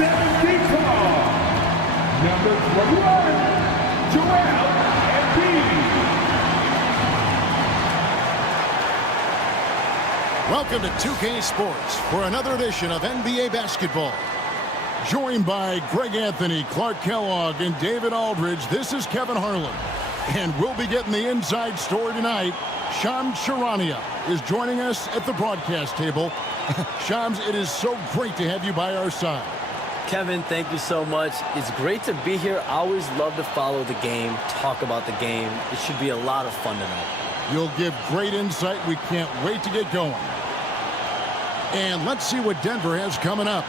7 feet tall, number 21, Joel Embiid. Welcome to 2K Sports for another edition of NBA basketball. Joined by Greg Anthony, Clark Kellogg, and David Aldridge, this is Kevin Harlan. And we'll be getting the inside story tonight. Shams Charania is joining us at the broadcast table. Shams, it is so great to have you by our side. Kevin, thank you so much. It's great to be here. I always love to follow the game, talk about the game. It should be a lot of fun tonight. You'll give great insight. We can't wait to get going. And let's see what Denver has coming up.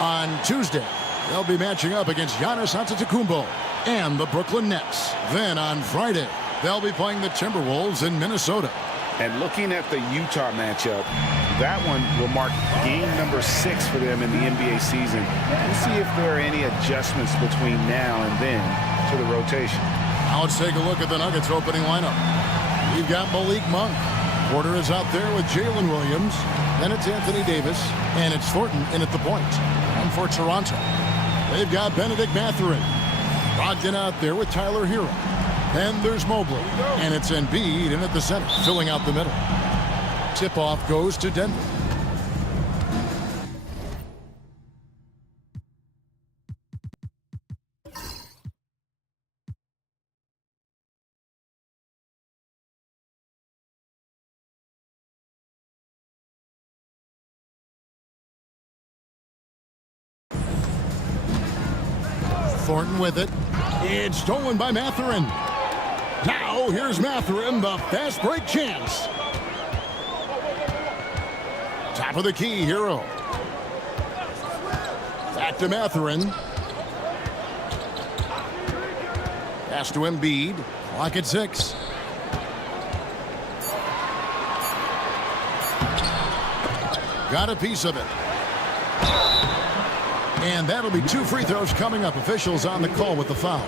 On Tuesday, they'll be matching up against Giannis Antetokounmpo and the Brooklyn Nets. Then on Friday, they'll be playing the Timberwolves in Minnesota. And looking at the Utah matchup, that one will mark game number 6 for them in the NBA season. We'll see if there are any adjustments between now and then to the rotation. Now let's take a look at the Nuggets opening lineup. We've got Malik Monk. Porter is out there with Jalen Williams. Then it's Anthony Davis, and it's Thornton in at the point. And for Toronto, they've got Benedict Mathurin. Brogdon out there with Tyler Hero. Then there's Mobley, and it's Embiid in at the center, filling out the middle. Tip-off goes to Denver. Thornton with it. It's stolen by Mathurin. Now here's Mathurin, the fast break chance. Top of the key, Hero. Back to Mathurin. Pass to Embiid. Clock at 6. Got a piece of it. And that'll be 2 free throws coming up. Officials on the call with the foul.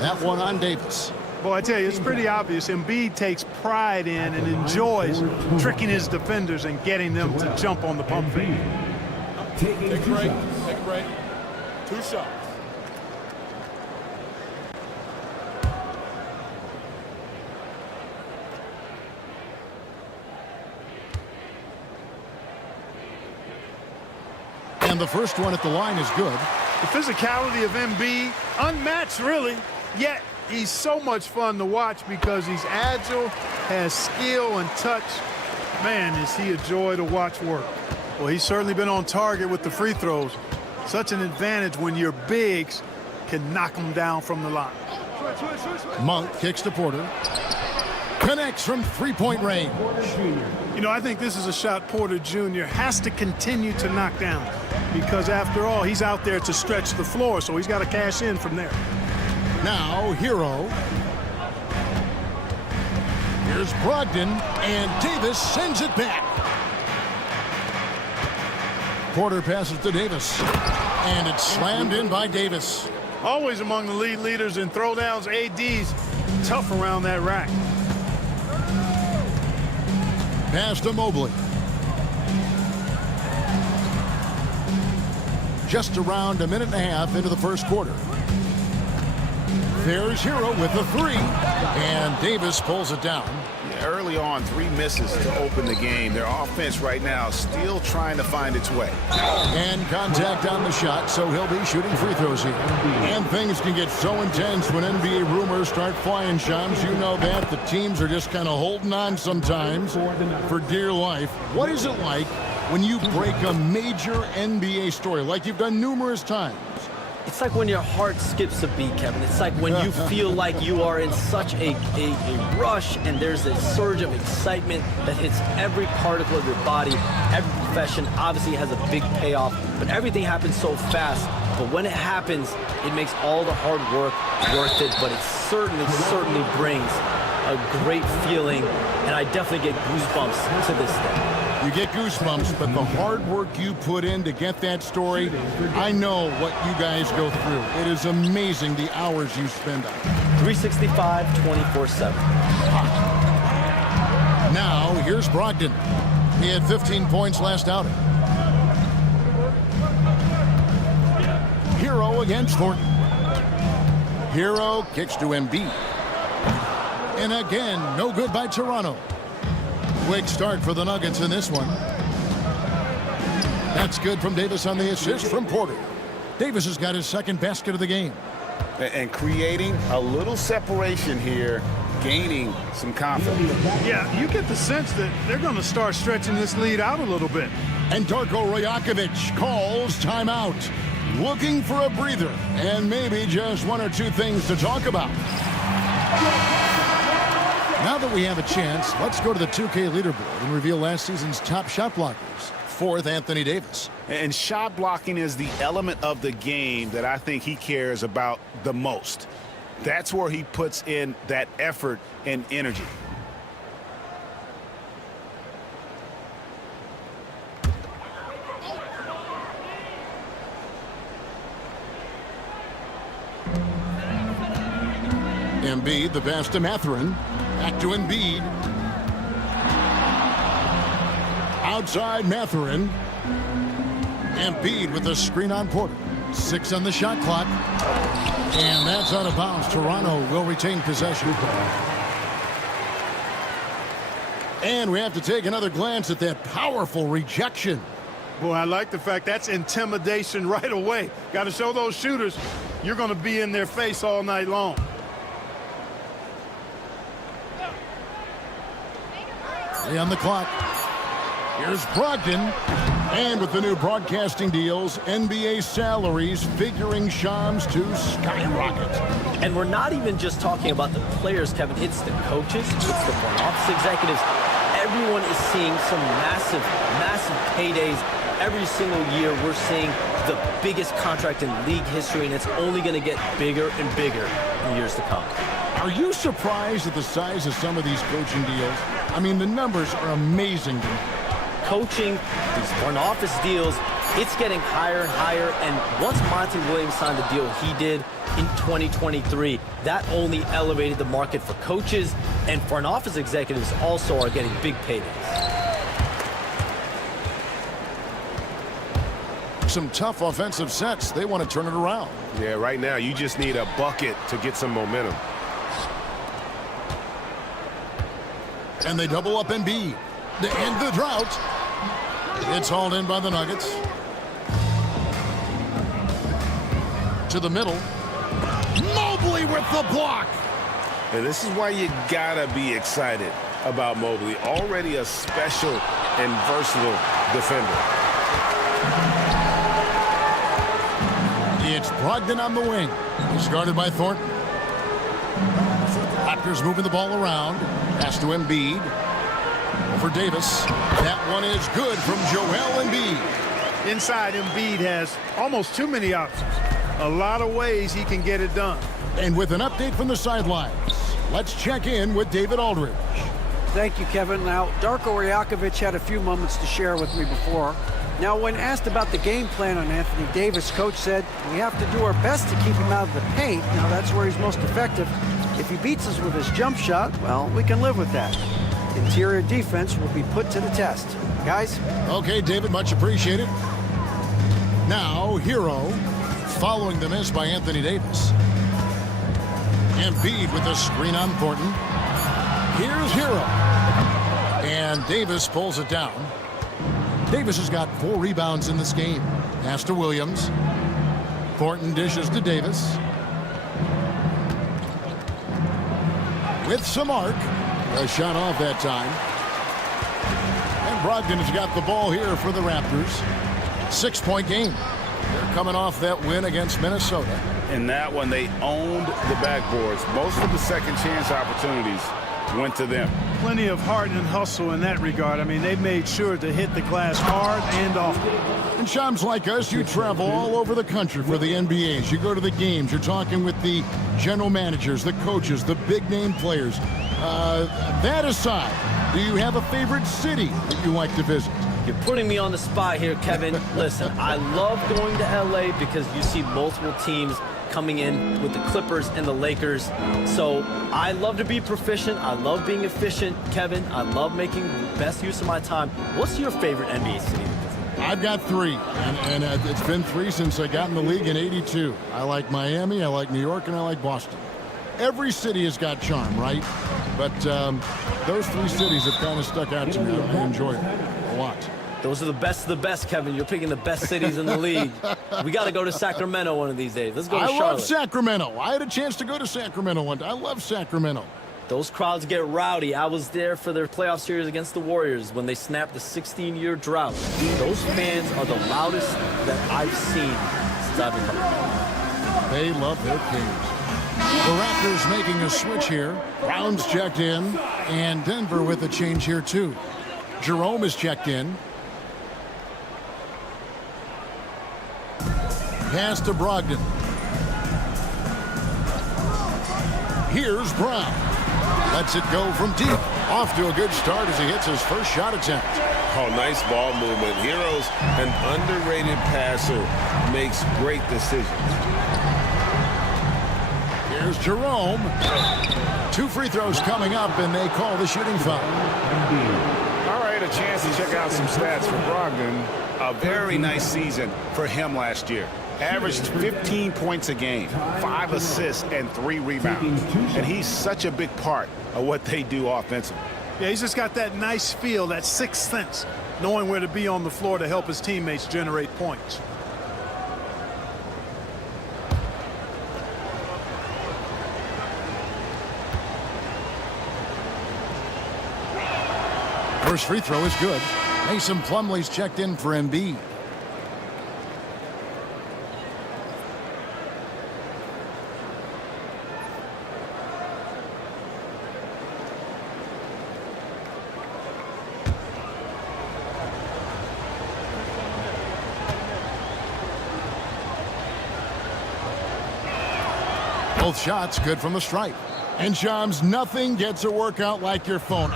That one on Davis. Boy, I tell you, it's pretty obvious. Embiid takes pride in and enjoys tricking his defenders and getting them to jump on the pump fake. Take a break. Take a break. 2 shots. And the first one at the line is good. The physicality of Embiid, unmatched really, yet he's so much fun to watch because he's agile, has skill and touch. Man, is he a joy to watch work. Well, he's certainly been on target with the free throws. Such an advantage when your bigs can knock them down from the line. Monk kicks to Porter. Connects from three-point range. You know, I think this is a shot Porter Jr. has to continue to knock down because, after all, he's out there to stretch the floor, so he's got to cash in from there. Now, Hero. Here's Brogdon, and Davis sends it back. Porter passes to Davis, and it's slammed in by Davis. Always among the lead leaders in throwdowns. AD's tough around that rack. Pass to Mobley. Just around a minute and a half into the first quarter. There's Hero with the 3, and Davis pulls it down. Yeah, early on, 3 misses to open the game. Their offense right now still trying to find its way. And contact on the shot, so he'll be shooting free throws here. And things can get so intense when NBA rumors start flying, Shams. You know that. The teams are just kind of holding on sometimes for dear life. What is it like when you break a major NBA story, like you've done numerous times? It's like when your heart skips a beat, Kevin. It's like when you feel like you are in such a rush and there's a surge of excitement that hits every particle of your body. Every profession obviously has a big payoff, but everything happens so fast. But when it happens, it makes all the hard work worth it, but it certainly brings a great feeling, and I definitely get goosebumps to this day. You get goosebumps, but the hard work you put in to get that story, I know what you guys go through. It is amazing the hours you spend on it. 365, 24/7. Now, here's Brogdon. He had 15 points last outing. against Thornton. Hero kicks to Embiid. And again, no good by Toronto. Quick start for the Nuggets in this one. That's good from Davis on the assist from Porter. Davis has got his second basket of the game. And creating a little separation here, gaining some confidence. Yeah, you get the sense that they're going to start stretching this lead out a little bit. And Darko Rajakovic calls timeout. Looking for a breather and maybe just one or two things to talk about. Now that we have a chance, let's go to the 2K leaderboard and reveal last season's top shot blockers. Fourth, Anthony Davis. And shot blocking is the element of the game that I think he cares about the most. That's where he puts in that effort and energy. Embiid, the pass to Mathurin. Back to Embiid. Outside Mathurin. Embiid with the screen on Porter. 6 on the shot clock. And that's out of bounds. Toronto will retain possession. And we have to take another glance at that powerful rejection. Boy, I like the fact that's intimidation right away. Got to show those shooters you're going to be in their face all night long. On the clock. Here's Brogdon. And with the new broadcasting deals, NBA salaries figuring Shams to skyrocket. And we're not even just talking about the players, Kevin. It's the coaches. It's the front office executives. Everyone is seeing some massive, massive paydays. Every single year, we're seeing the biggest contract in league history, and it's only going to get bigger and bigger in years to come. Are you surprised at the size of some of these coaching deals? I mean, the numbers are amazing to me. Coaching, these front office deals, it's getting higher and higher. And once Monty Williams signed the deal he did in 2023, that only elevated the market for coaches, and front office executives also are getting big paydays. Some tough offensive sets. They want to turn it around. Yeah, right now you just need a bucket to get some momentum. And they double up Embiid to end the drought. It's hauled in by the Nuggets. To the middle. Mobley with the block. And this is why you gotta be excited about Mobley. Already a special and versatile defender. It's Brogdon on the wing. He's guarded by Thornton. Raptors moving the ball around. Pass to Embiid. Over Davis. That one is good from Joel Embiid. Inside, Embiid has almost too many options. A lot of ways he can get it done. And with an update from the sidelines, let's check in with David Aldridge. Thank you, Kevin. Now, Darko Rajakovic had a few moments to share with me before. Now, when asked about the game plan on Anthony Davis, Coach said, we have to do our best to keep him out of the paint. Now, that's where he's most effective. If he beats us with his jump shot, well, we can live with that. Interior defense will be put to the test. Guys? Okay, David, much appreciated. Now, Hero, following the miss by Anthony Davis. Embiid with the screen on Thornton. Here's Hero. And Davis pulls it down. Davis has got 4 rebounds in this game. Pass to Williams. Thornton dishes to Davis. With some arc. A shot off that time. And Brogdon has got the ball here for the Raptors. 6-point game. They're coming off that win against Minnesota. In that one, they owned the backboards. Most of the second chance opportunities went to them. Plenty of heart and hustle in that regard. I mean, they made sure to hit the glass hard and often. And Shams, like us, you travel all over the country for the NBAs. You go to the games. You're talking with the general managers, the coaches, the big-name players. That aside, do you have a favorite city that you like to visit? You're putting me on the spot here, Kevin. Listen, I love going to LA because you see multiple teams coming in with the Clippers and the Lakers. So I love to be proficient. I love being efficient, Kevin. I love making the best use of my time. What's your favorite NBA city to visit? I've got 3, and it's been 3 since I got in the league in '82. I like Miami, I like New York, and I like Boston. Every city has got charm, right? But those 3 cities have kind of stuck out to me. I enjoy it a lot. Those are the best of the best, Kevin. You're picking the best cities in the league. We got to go to Sacramento one of these days. Let's go to Charlotte. I love Sacramento. I had a chance to go to Sacramento one day. I love Sacramento. Those crowds get rowdy. I was there for their playoff series against the Warriors when they snapped the 16-year drought. Those fans are the loudest that I've seen since I've been coming. They love their games. The Raptors making a switch here. Brown's checked in, and Denver with a change here too. Jerome is checked in. Pass to Brogdon. Here's Brown. Lets it go from deep. Off to a good start as he hits his first shot attempt. Oh, nice ball movement. Hero's an underrated passer, makes great decisions. Here's Jerome. 2 free throws coming up, and they call the shooting foul. All right, a chance to check out some stats for Brogdon. A very nice season for him last year. Averaged 15 points a game, 5 assists, and 3 rebounds. And he's such a big part of what they do offensively. Yeah, he's just got that nice feel, that sixth sense, knowing where to be on the floor to help his teammates generate points. First free throw is good. Mason Plumlee's checked in for Embiid. Both shots good from the stripe. And Shams, nothing gets a workout like your phone.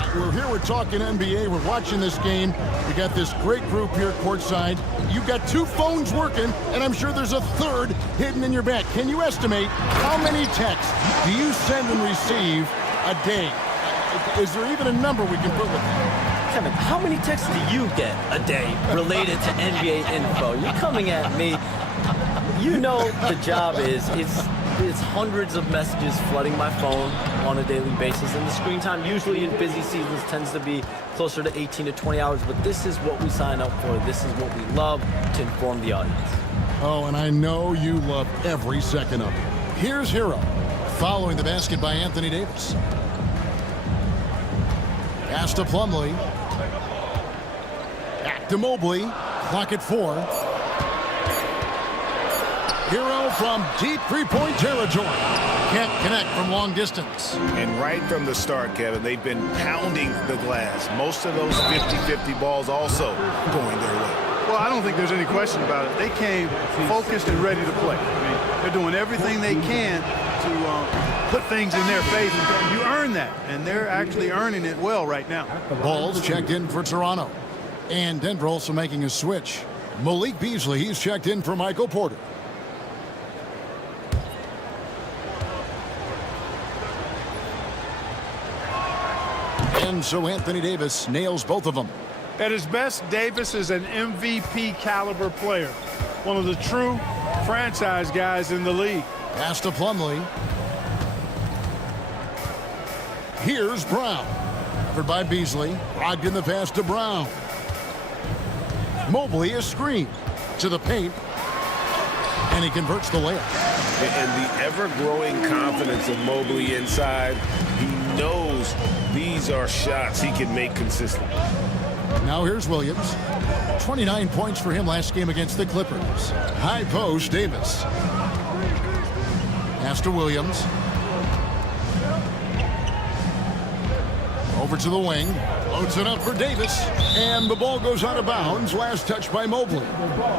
We're talking NBA. We're watching this game. We got this great group here courtside. You've got 2 phones working, and I'm sure there's a 3rd hidden in your bag. Can you estimate how many texts do you send and receive a day? Is there even a number we can put with that? Kevin, how many texts do you get a day related to NBA info? You're coming at me. You know the job is it's hundreds of messages flooding my phone on a daily basis, and the screen time usually in busy seasons tends to be closer to 18 to 20 hours, but this is what we sign up for. This is what we love, to inform the audience. Oh, and I know you love every second of it. Here's Hero, following the basket by Anthony Davis. Pass to Plumlee. Back to Mobley. Clock at 4. Hero from deep 3-point territory. Can't connect from long distance. And right from the start, Kevin, they've been pounding the glass. Most of those 50-50 balls also going their way. Well, I don't think there's any question about it. They came focused and ready to play. I mean, they're doing everything they can to put things in their favor. You earn that, and they're actually earning it well right now. Ball's checked in for Toronto. And Denver also making a switch. Malik Beasley, he's checked in for Michael Porter. And so Anthony Davis nails both of them. At his best, Davis is an MVP caliber player. One of the true franchise guys in the league. Pass to Plumlee. Here's Brown. Covered by Beasley. Brogdon the pass to Brown. Mobley is screened to the paint. And he converts the layup. And the ever-growing confidence of Mobley inside, he knows these are shots he can make consistently. Now here's Williams. 29 points for him last game against the Clippers. High post, Davis. Pass to Williams. Over to the wing. Loads it up for Davis. And the ball goes out of bounds. Last touch by Mobley.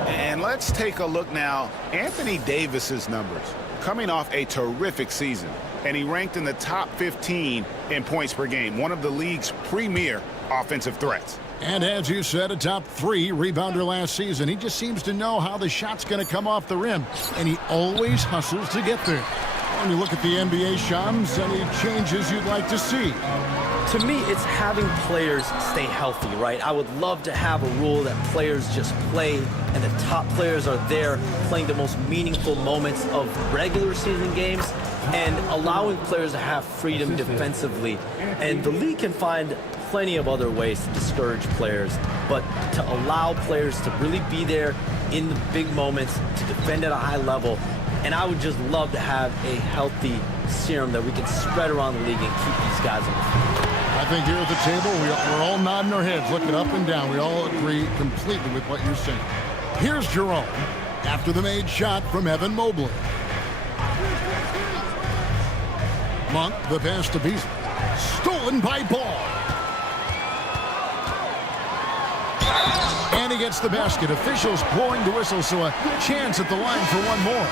And let's take a look now. Anthony Davis's numbers. Coming off a terrific season. And he ranked in the top 15 in points per game. One of the league's premier offensive threats. And as you said, a top 3 rebounder last season. He just seems to know how the shot's going to come off the rim. And he always hustles to get there. When you look at the NBA, Shams, any changes you'd like to see? To me, it's having players stay healthy, right? I would love to have a rule that players just play and the top players are there playing the most meaningful moments of regular season games and allowing players to have freedom defensively. And the league can find plenty of other ways to discourage players, but to allow players to really be there in the big moments, to defend at a high level. And I would just love to have a healthy serum that we can spread around the league and keep these guys on the field. I think here at the table, we're all nodding our heads, looking up and down. We all agree completely with what you're saying. Here's Jerome after the made shot from Evan Mobley. Monk, the pass to Beasley. Stolen by Ball. And he gets the basket. Officials blowing the whistle, so a chance at the line for one more.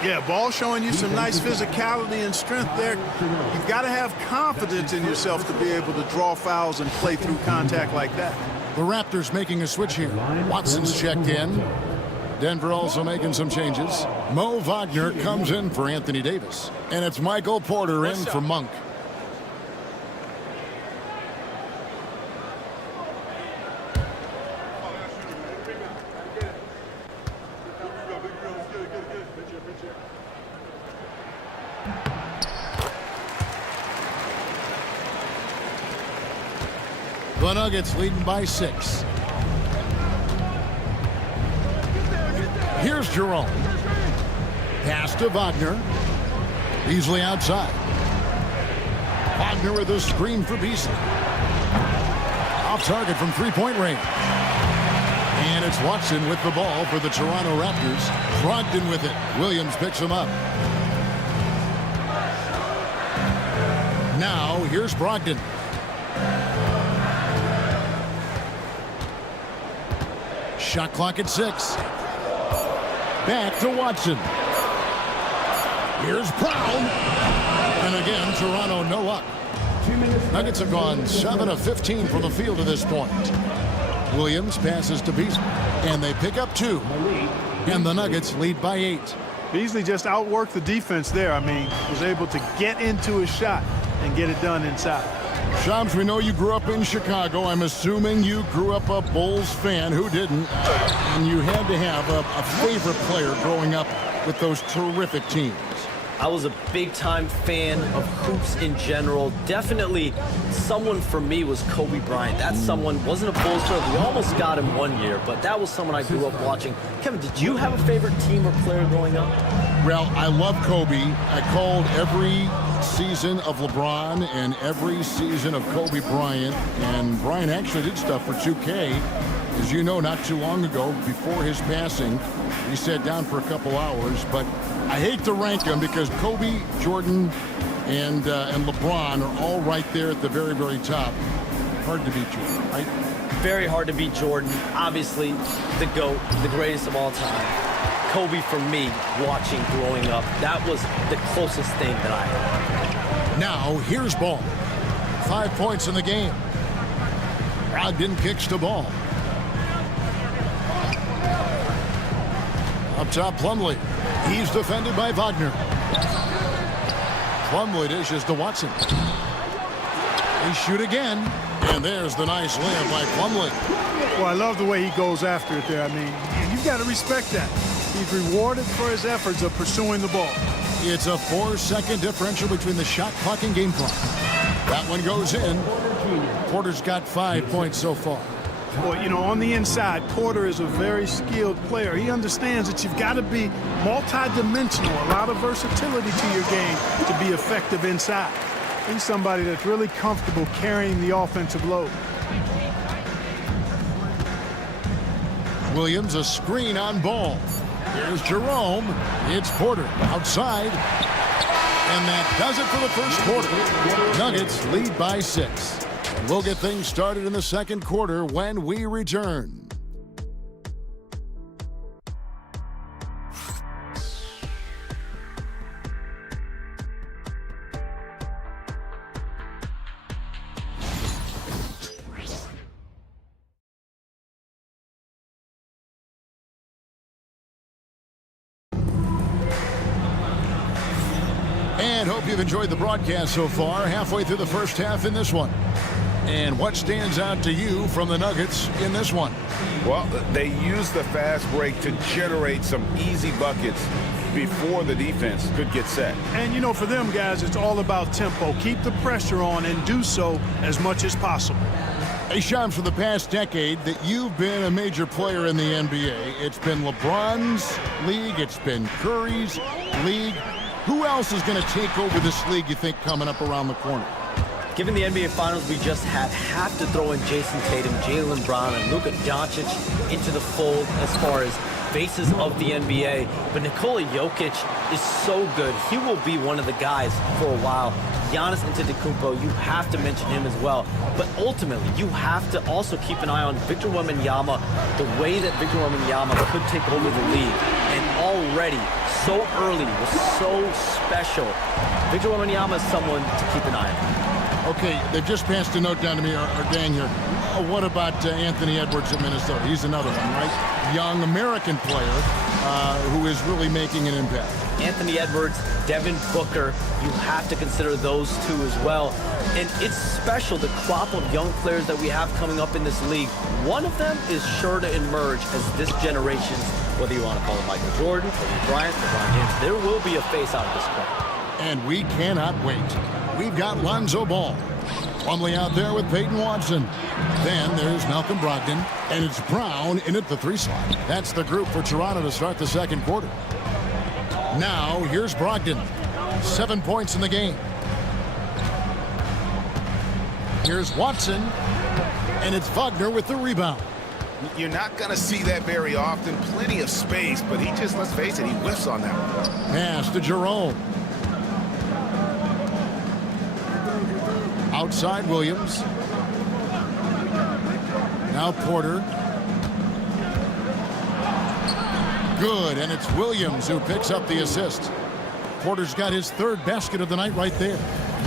Yeah, Ball showing you some nice physicality and strength there. You've got to have confidence in yourself to be able to draw fouls and play through contact like that. The Raptors making a switch here. Watson's checked in. Denver also making some changes. Mo Wagner comes in for Anthony Davis. And it's Michael Porter in for Monk. The Nuggets leading by 6. Here's Jerome. Pass to Wagner. Beasley outside. Wagner with a screen for Beasley. Off target from three-point range. And it's Watson with the ball for the Toronto Raptors. Brogdon with it. Williams picks him up. Now here's Brogdon. Shot clock at 6. Back to Watson. Here's Brown. And again, Toronto no luck. Nuggets have gone 7 of 15 from the field to this point. Williams passes to Beasley. And they pick up 2. And the Nuggets lead by 8. Beasley just outworked the defense there. I mean, was able to get into his shot and get it done inside. Shams, we know you grew up in Chicago. I'm assuming you grew up a Bulls fan. Who didn't? And you had to have a favorite player growing up with those terrific teams. I was a big-time fan of hoops in general. Definitely someone for me was Kobe Bryant. That's someone, wasn't a Bulls player. We almost got him one year, but that was someone I grew up watching. Kevin, did you have a favorite team or player growing up? Well, I love Kobe. I called every season of LeBron and every season of Kobe Bryant. And Bryant actually did stuff for 2K. As you know, not too long ago, before his passing, he sat down for a couple hours. But I hate to rank them because Kobe, Jordan, and LeBron are all right there at the very, very top. Hard to beat Jordan, right? Very hard to beat Jordan. Obviously, the GOAT, the greatest of all time. Kobe, for me, watching growing up, that was the closest thing that I had. Now, here's Ball. 5 points in the game. Brogdon kicks the ball. Up top, Plumlee. He's defended by Wagner. Plumlee dishes to Watson. They shoot again. And there's the nice layup by Plumlee. Well, I love the way he goes after it there. I mean, you've got to respect that. He's rewarded for his efforts of pursuing the ball. It's a 4-second differential between the shot clock and game clock. That one goes in. Porter's got 5 points so far. Well, you know, on the inside, Porter is a very skilled player. He understands that you've got to be multi-dimensional, a lot of versatility to your game to be effective inside. He's somebody that's really comfortable carrying the offensive load. Williams, a screen on Ball. Here's Jerome. It's Porter outside. And that does it for the first quarter. Nuggets lead by 6. We'll get things started in the second quarter when we return. and hope you've enjoyed the broadcast so far. Halfway through the first half in this one. And what stands out to you from the Nuggets in this one? Well, they used the fast break to generate some easy buckets before the defense could get set. And, you know, for them guys, it's all about tempo. Keep the pressure on and do so as much as possible. Hey, Shams, for the past decade that you've been a major player in the NBA, it's been LeBron's league, it's been Curry's league. Who else is going to take over this league, you think, coming up around the corner? Given the NBA Finals we just had, have to throw in Jason Tatum, Jaylen Brown, and Luka Doncic into the fold as far as faces of the NBA. But Nikola Jokic is so good. He will be one of the guys for a while. Giannis Antetokounmpo, you have to mention him as well. But ultimately, you have to also keep an eye on Victor Wembanyama, the way that Victor Wembanyama could take over the league. And already, so early, was so special. Victor Wembanyama is someone to keep an eye on. Okay, they've just passed a note down to me, our gang here. What about Anthony Edwards at Minnesota? He's another one, right? Young American player who is really making an impact. Anthony Edwards, Devin Booker, you have to consider those two as well. And it's special, the crop of young players that we have coming up in this league. One of them is sure to emerge as this generation's, whether you want to call it Michael Jordan, Kobe Bryant, LeBron James, there will be a face out of this crowd. And we cannot wait. We've got Lonzo Ball. Plumlee out there with Peyton Watson. Then there's Malcolm Brogdon, and it's Brown in at the 3 slot. That's the group for Toronto to start the second quarter. Now, here's Brogdon. 7 points in the game. Here's Watson, and it's Wagner with the rebound. You're not going to see that very often. Plenty of space, but he just, let's face it, he whiffs on that one. Pass to Jerome. Outside Williams. Now Porter. Good, and it's Williams who picks up the assist. Porter's got his 3rd basket of the night right there.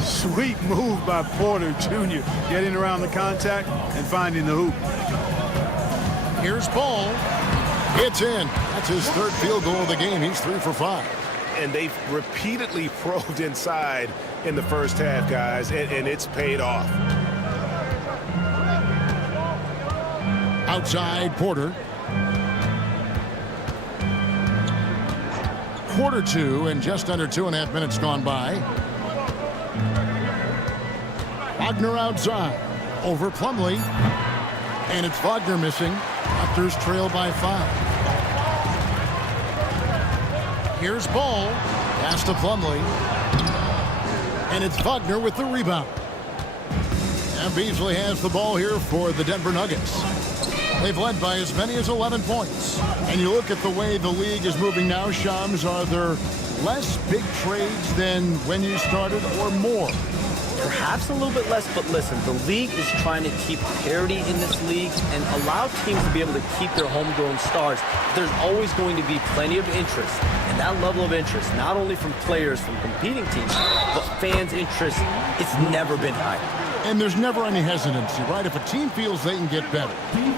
Sweet move by Porter Jr. Getting around the contact and finding the hoop. Here's Ball. It's in. That's his 3rd field goal of the game. He's 3 for 5. And they've repeatedly probed inside in the first half, guys, and it's paid off. Outside Porter. Quarter 2 and just under 2.5 minutes gone by. Wagner outside. Over Plumlee. And it's Wagner missing. Raptors trail by 5. Here's Ball. Pass to Plumlee. And it's Wagner with the rebound. And Beasley has the ball here for the Denver Nuggets. They've led by as many as 11 points. And you look at the way the league is moving now, Shams, are there less big trades than when you started or more? Perhaps a little bit less, but listen, the league is trying to keep parity in this league and allow teams to be able to keep their homegrown stars. There's always going to be plenty of interest, and that level of interest, not only from players from competing teams, but fans' interest, it's never been higher. And there's never any hesitancy, right? If a team feels they can get better,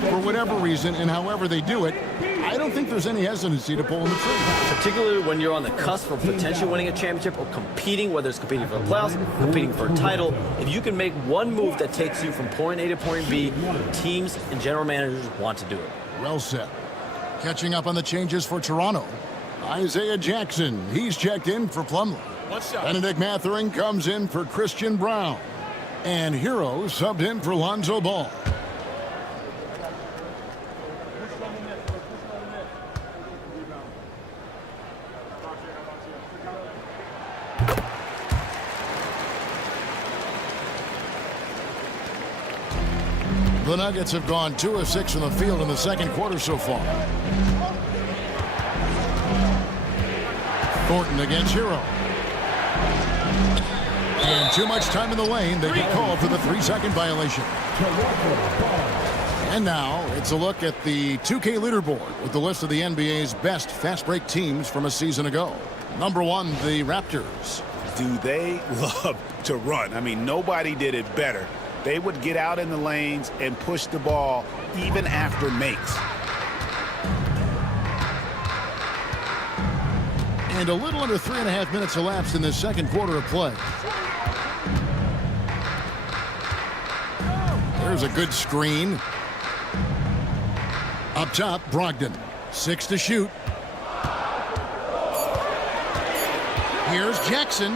for whatever reason and however they do it, I don't think there's any hesitancy to pull in the trigger. Particularly when you're on the cusp of potentially winning a championship or competing, whether it's competing for the playoffs, competing for a title. If you can make one move that takes you from point A to point B, teams and general managers want to do it. Well said. Catching up on the changes for Toronto. Isaiah Jackson, he's checked in for Plumlee. Benedict Mathurin comes in for Christian Brown. And Hero subbed in for Lonzo Ball. The Nuggets have gone 2 of 6 from the field in the second quarter so far. Thornton against Hero. And too much time in the lane. They get called for the 3-second violation. And now it's a look at the 2K leaderboard with the list of the NBA's best fast break teams from a season ago. Number 1, the Raptors. Do they love to run? I mean, nobody did it better. They would get out in the lanes and push the ball even after makes. And a little under 3.5 minutes elapsed in the second quarter of play. There's a good screen. Up top, Brogdon. 6 to shoot. Here's Jackson.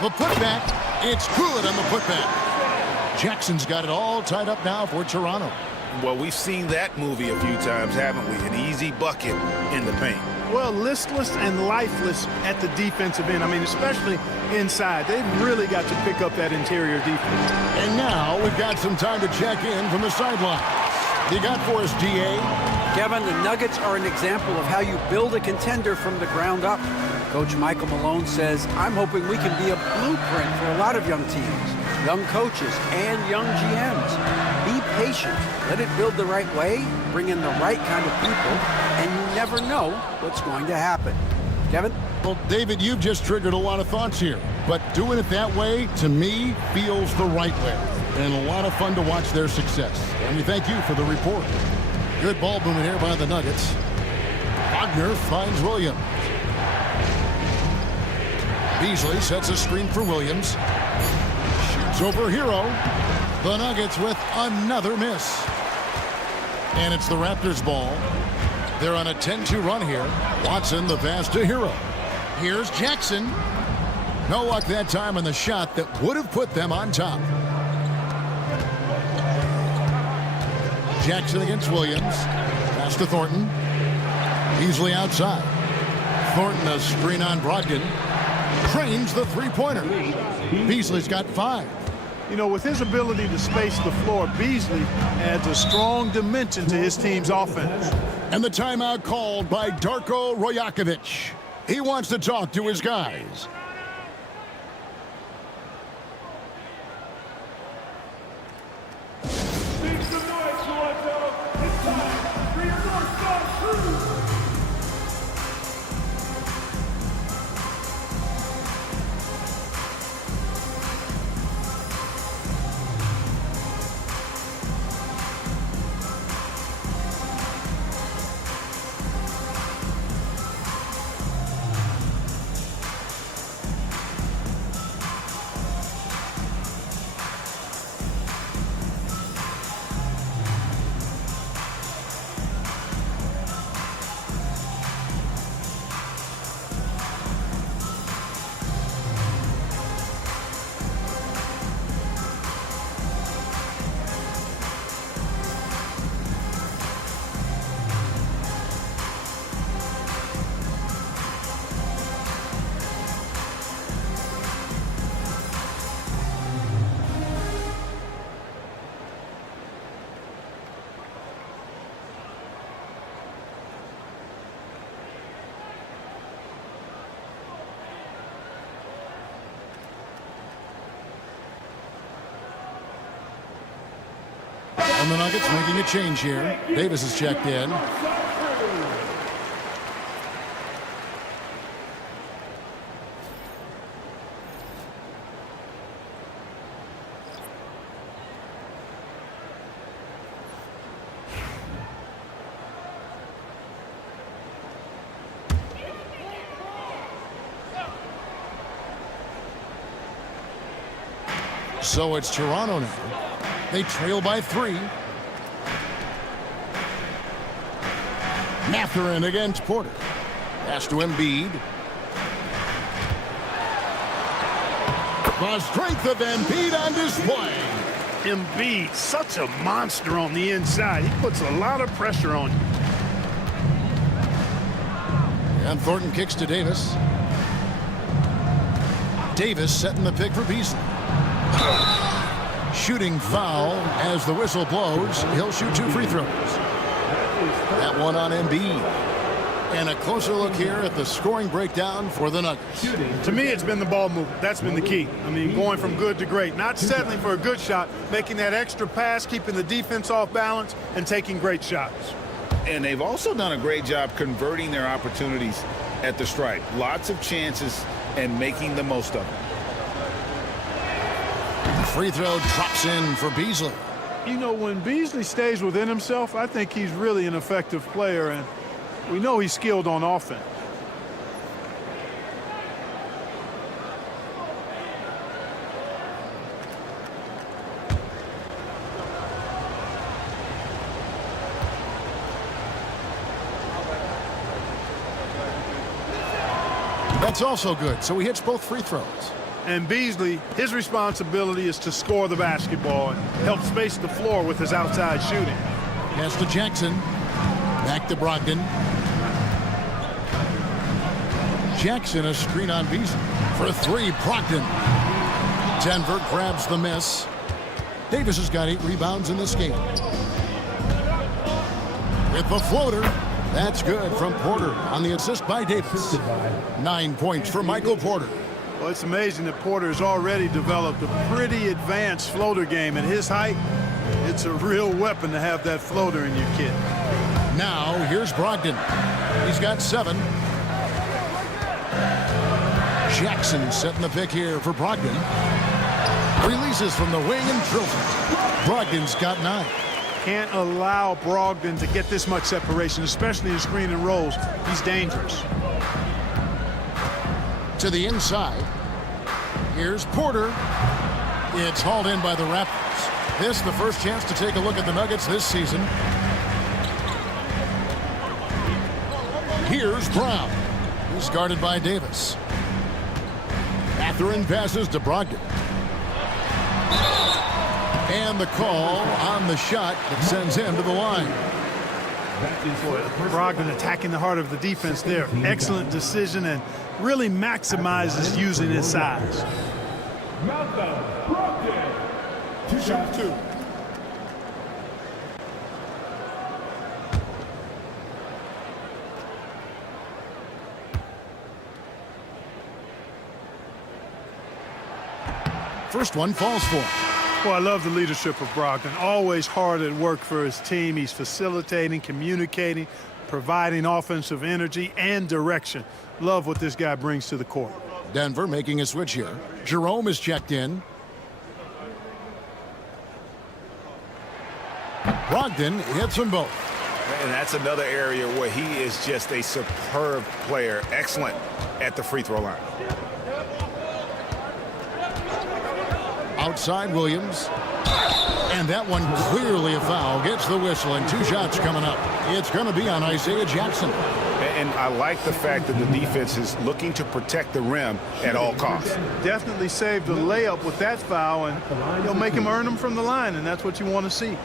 The putback. It's good on the putback. Jackson's got it all tied up now for Toronto. Well, we've seen that movie a few times, haven't we? An easy bucket in the paint. Well, listless and lifeless at the defensive end. I mean, especially inside. They've really got to pick up that interior defense. And now we've got some time to check in from the sideline. You got for us, DA? Kevin, the Nuggets are an example of how you build a contender from the ground up. Coach Michael Malone says, I'm hoping we can be a blueprint for a lot of young teams, young coaches, and young GMs. Be patient. Let it build the right way, bring in the right kind of people, and you never know what's going to happen. Kevin? Well, David, you've just triggered a lot of thoughts here. But doing it that way, to me, feels the right way. And a lot of fun to watch their success. And we thank you for the report. Good ball movement here by the Nuggets. Wagner finds Williams. Beasley sets a screen for Williams. Shoots over Hero. The Nuggets with another miss. And it's the Raptors ball. They're on a 10-2 run here. Watson the pass to Hero. Here's Jackson. No luck that time on the shot that would have put them on top. Jackson against Williams. Pass to Thornton. Beasley outside. Thornton a screen on Brogdon. Cranes the three-pointer. Beasley's got 5. You know, with his ability to space the floor, Beasley adds a strong dimension to his team's offense. And the timeout called by Darko Rajakovic. He wants to talk to his guys. Make some noise, Toronto. It's time for your North Star Crew. And the Nuggets making a change here. Davis is checked in. So it's Toronto now. They trail by 3. Mathurin against Porter. Pass to Embiid. The strength of Embiid on display. Embiid, such a monster on the inside. He puts a lot of pressure on you. And Thornton kicks to Davis. Davis setting the pick for Beasley. Shooting foul as the whistle blows. He'll shoot 2 free throws. That one on Embiid. And a closer look here at the scoring breakdown for the Nuggets. To me, it's been the ball movement. That's been the key. I mean, going from good to great. Not settling for a good shot, making that extra pass, keeping the defense off balance, and taking great shots. And they've also done a great job converting their opportunities at the stripe. Lots of chances and making the most of them. The free throw drops in for Beasley. You know, when Beasley stays within himself, I think he's really an effective player, and we know he's skilled on offense. That's also good, so he hits both free throws. And Beasley, his responsibility is to score the basketball and help space the floor with his outside shooting. Pass to Jackson. Back to Brogdon. Jackson, a screen on Beasley. For three, Brogdon. Denver grabs the miss. Davis has got 8 rebounds in this game. With the floater, that's good from Porter on the assist by Davis. 9 points for Michael Porter. Well, it's amazing that Porter has already developed a pretty advanced floater game. At his height, it's a real weapon to have that floater in your kit. Now, here's Brogdon. He's got 7. Jackson setting the pick here for Brogdon. Releases from the wing and drills it. Brogdon's got 9. Can't allow Brogdon to get this much separation, especially in screen and rolls. He's dangerous. To the inside. Here's Porter. It's hauled in by the Raptors. This the first chance to take a look at the Nuggets this season. Here's Brown. He's guarded by Davis. Mathurin passes to Brogdon. And the call on the shot that sends him to the line. Brogdon attacking the heart of the defense there. Excellent decision and really maximizes using his size. Malcolm Brogdon. 2 shots, 2. First one falls for him. Well, I love the leadership of Brogdon. Always hard at work for his team. He's facilitating, communicating, providing offensive energy and direction. Love what this guy brings to the court. Denver making a switch here. Jerome is checked in. Brogdon hits them both. And that's another area where he is just a superb player. Excellent at the free throw line. Outside Williams. And that one clearly a foul. Gets the whistle and 2 shots coming up. It's going to be on Isaiah Jackson. And I like the fact that the defense is looking to protect the rim at all costs. Definitely saved a layup with that foul, and he'll make him earn them from the line, and that's what you want to see.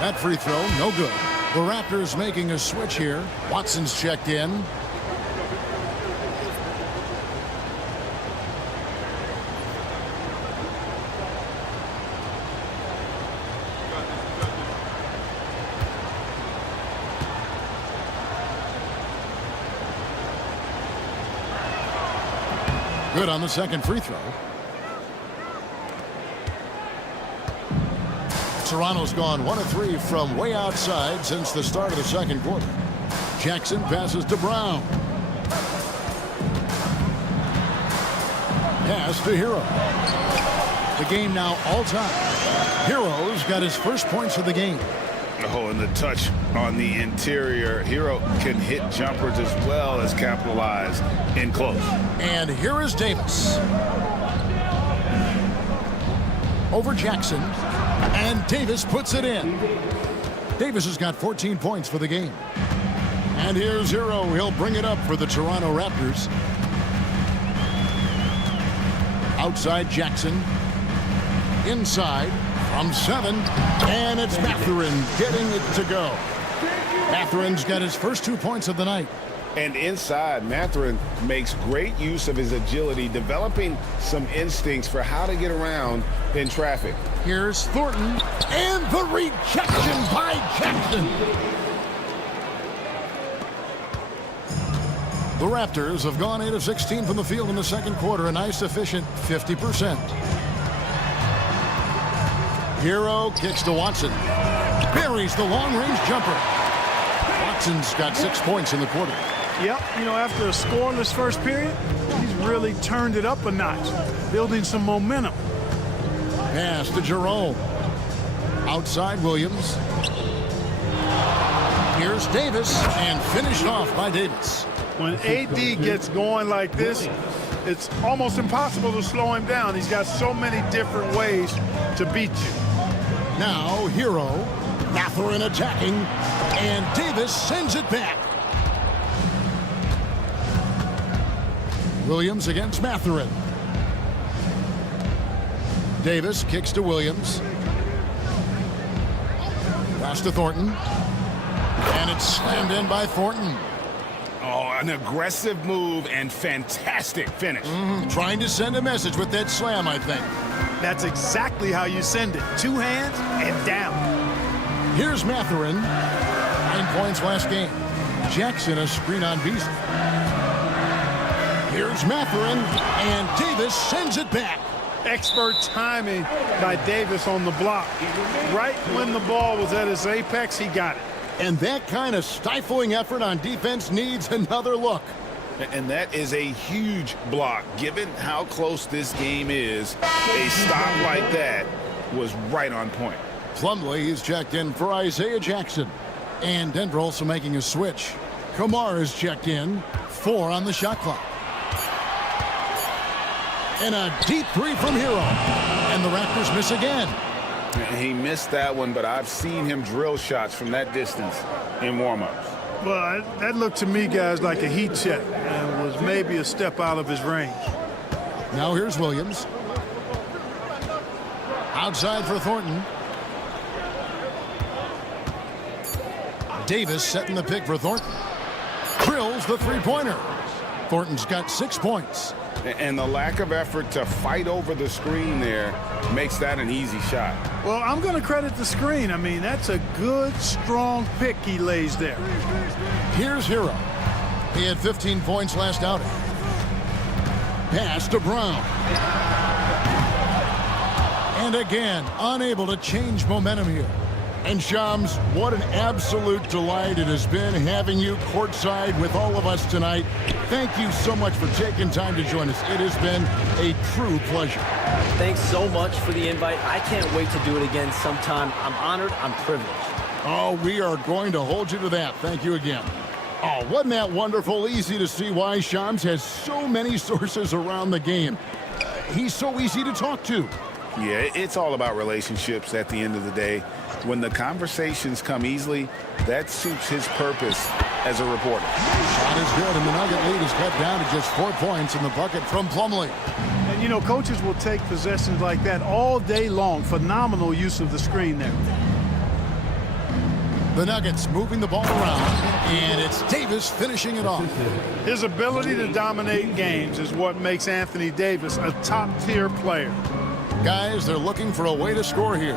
That free throw, no good. The Raptors making a switch here. Watson's checked in. Good on the second free throw. Toronto's gone 1 of 3 from way outside since the start of the second quarter. Jackson passes to Brown. Pass to Hero. The game now all time. Hero's got his first points of the game. Oh, and the touch on the interior. Hero can hit jumpers as well as capitalize in close. And here is Davis. Over Jackson. And Davis puts it in. Davis has got 14 points for the game. And here's Hero. He'll bring it up for the Toronto Raptors. Outside Jackson. Inside from 7. And it's Mathurin getting it to go. Mathurin's got his first 2 points of the night. And inside, Mathurin makes great use of his agility, developing some instincts for how to get around in traffic. Here's Thornton, and the rejection by Jackson. The Raptors have gone 8 of 16 from the field in the second quarter, a nice efficient 50%. Hero kicks to Watson. Buries the long-range jumper. Watson's got 6 points in the quarter. Yep, you know, after a scoreless first period, he's really turned it up a notch, building some momentum. Pass to Jerome. Outside Williams. Here's Davis, and finished off by Davis. When AD gets going like this, it's almost impossible to slow him down. He's got so many different ways to beat you. Now, Hero, Mathurin attacking, and Davis sends it back. Williams against Mathurin. Davis kicks to Williams. Pass to Thornton. And it's slammed in by Thornton. Oh, an aggressive move and fantastic finish. Trying to send a message with that slam, I think. That's exactly how you send it. 2 hands and down. Here's Mathurin. 9 points last game. Jackson a screen on Beasley. Here's Mathurin, and Davis sends it back. Expert timing by Davis on the block. Right when the ball was at its apex, he got it. And that kind of stifling effort on defense needs another look. And that is a huge block. Given how close this game is, a stop like that was right on point. Plumlee is checked in for Isaiah Jackson. And Denver also making a switch. Kamar is checked in. 4 on the shot clock. And a deep 3 from Hero. And the Raptors miss again. He missed that one, but I've seen him drill shots from that distance in warm-ups. Well, that looked to me, guys, like a heat check and was maybe a step out of his range. Now here's Williams. Outside for Thornton. Davis setting the pick for Thornton. Drills the 3-pointer. Thornton's got 6 points. And the lack of effort to fight over the screen there makes that an easy shot. Well, I'm going to credit the screen. I mean, that's a good, strong pick he lays there. Here's Hero. He had 15 points last outing. Pass to Brown. And again, unable to change momentum here. And Shams, what an absolute delight it has been having you courtside with all of us tonight. Thank you so much for taking time to join us. It has been a true pleasure. Thanks so much for the invite. I can't wait to do it again sometime. I'm honored. I'm privileged. Oh, we are going to hold you to that. Thank you again. Oh, wasn't that wonderful? Easy to see why Shams has so many sources around the game. He's so easy to talk to. Yeah, it's all about relationships at the end of the day. When the conversations come easily, that suits his purpose as a reporter. Shot is good, and the Nugget lead is cut down to just 4 points in the bucket from Plumlee. And, you know, coaches will take possessions like that all day long. Phenomenal use of the screen there. The Nuggets moving the ball around, and it's Davis finishing it off. His ability to dominate games is what makes Anthony Davis a top-tier player. Guys, they're looking for a way to score here.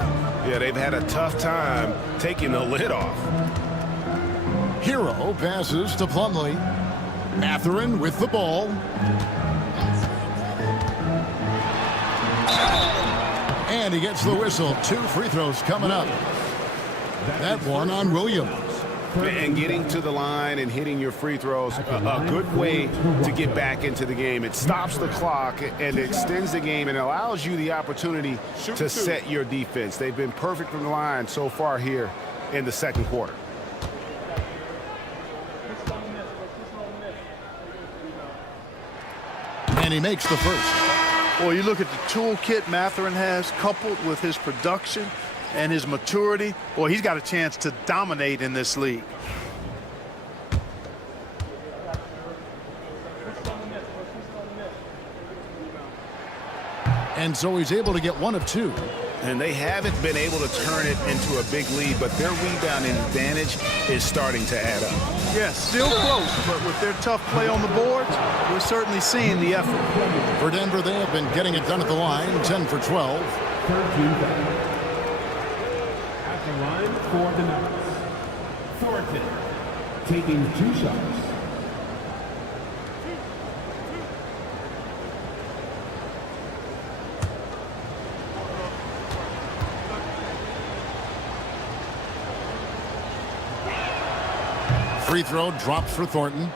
Yeah, they've had a tough time taking the lid off. Hero passes to Plumlee. Mathurin with the ball. And he gets the whistle. 2 free throws coming up. That one on Williams. And getting to the line and hitting your free throws, a good way to get back into the game. It stops the clock and extends the game and allows you the opportunity to set your defense. They've been perfect from the line so far here in the second quarter. And he makes the first. Well, you look at the toolkit Mathurin has, coupled with his production and his maturity. Boy, he's got a chance to dominate in this league. And so he's able to get 1 of 2. And they haven't been able to turn it into a big lead, but their rebounding advantage is starting to add up. Yes, still close, but with their tough play on the boards, we're certainly seeing the effort. For Denver, they have been getting it done at the line, 10 for 12. 13 fouls. At the line for the Nuggets, Thornton taking 2 shots. Free throw dropped for Thornton.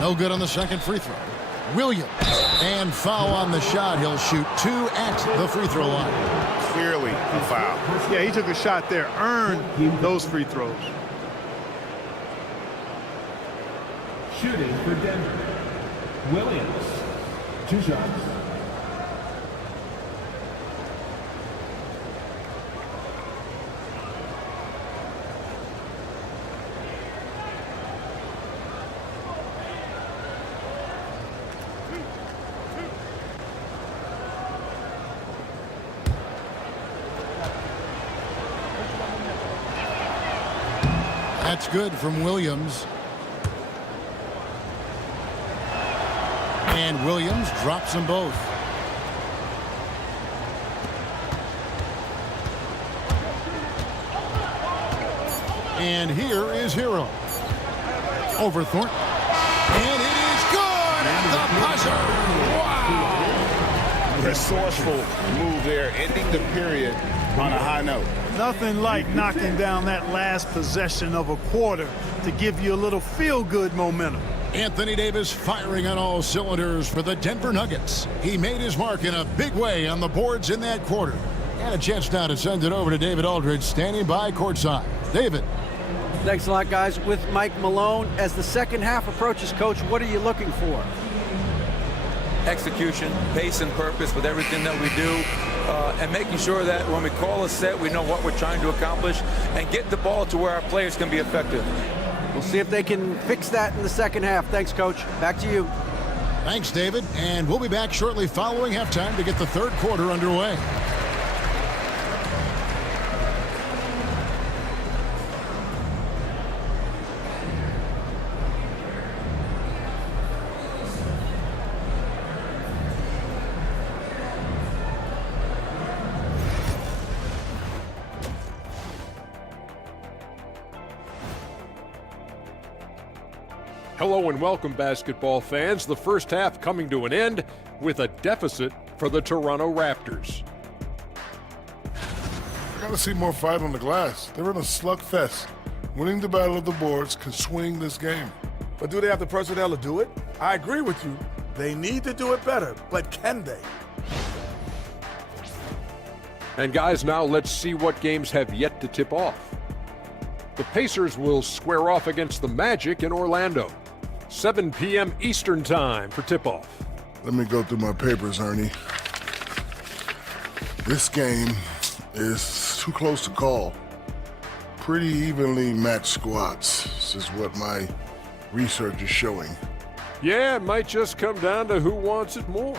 No good on the second free throw. Williams. And foul on the shot. He'll shoot 2 at the free throw line. Clearly a foul. Yeah, he took a shot there, earned those free throws. Shooting for Denver. Williams. 2 shots. That's good from Williams. And Williams drops them both. And here is Hero. Over Thornton. And it is good at the buzzer. Wow. Resourceful move there, ending the period on a high note. Nothing like knocking down that last possession of a quarter to give you a little feel-good momentum. Anthony Davis firing on all cylinders for the Denver Nuggets. He made his mark in a big way on the boards in that quarter. And a chance now to send it over to David Aldridge, standing by courtside. David. Thanks a lot, guys. With Mike Malone, as the second half approaches, Coach, what are you looking for? Execution, pace and purpose with everything that we do, and making sure that when we call a set, we know what we're trying to accomplish and get the ball to where our players can be effective. We'll see if they can fix that in the second half. Thanks, Coach. Back to you. Thanks, David. And we'll be back shortly following halftime to get the third quarter underway. Hello and welcome, basketball fans. The first half coming to an end with a deficit for the Toronto Raptors. I gotta see more fight on the glass. They're in a slugfest. Winning the battle of the boards can swing this game. But do they have the personnel to do it? I agree with you. They need to do it better, but can they? And guys, now let's see what games have yet to tip off. The Pacers will square off against the Magic in Orlando. 7 p.m. Eastern Time for tip-off. Let me go through my papers, Ernie. This game is too close to call. Pretty evenly matched squads. This is what my research is showing. Yeah, it might just come down to who wants it more.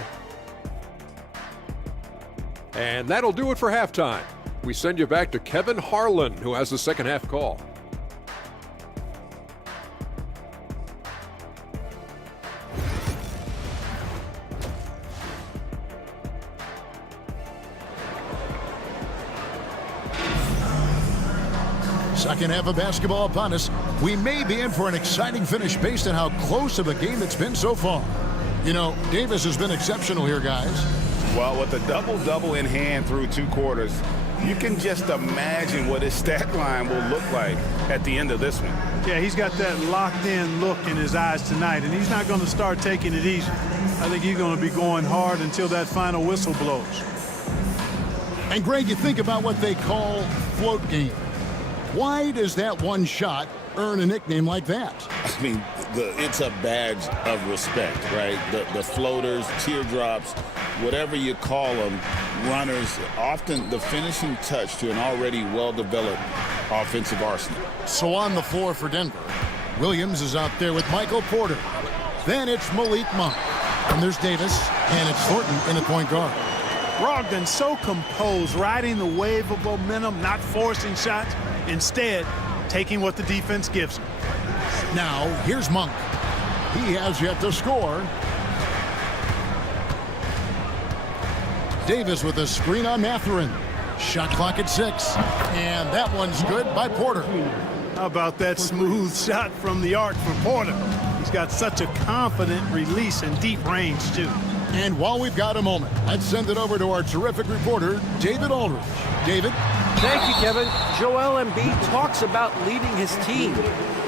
And that'll do it for halftime. We send you back to Kevin Harlan, who has the second half call. Second half of basketball upon us. We may be in for an exciting finish based on how close of a game it's been so far. You know, Davis has been exceptional here, guys. Well, with a double-double in hand through 2 quarters, you can just imagine what his stat line will look like at the end of this one. Yeah, he's got that locked-in look in his eyes tonight, and he's not going to start taking it easy. I think he's going to be going hard until that final whistle blows. And, Greg, you think about what they call float game. Why does that one shot earn a nickname like that? I mean, it's a badge of respect, right? The floaters, teardrops, whatever you call them, runners, often the finishing touch to an already well-developed offensive arsenal. So on the floor for Denver, Williams is out there with Michael Porter. Then it's Malik Monk. And there's Davis, and it's Thornton in the point guard. Brogdon so composed, riding the wave of momentum, not forcing shots, instead taking what the defense gives him. Now, here's Monk. He has yet to score. Davis with a screen on Mathurin. Shot clock at 6. And that one's good by Porter. How about that smooth shot from the arc for Porter? He's got such a confident release and deep range, too. And while we've got a moment, let's send it over to our terrific reporter, David Aldridge. David? Thank you, Kevin. Joel Embiid talks about leading his team.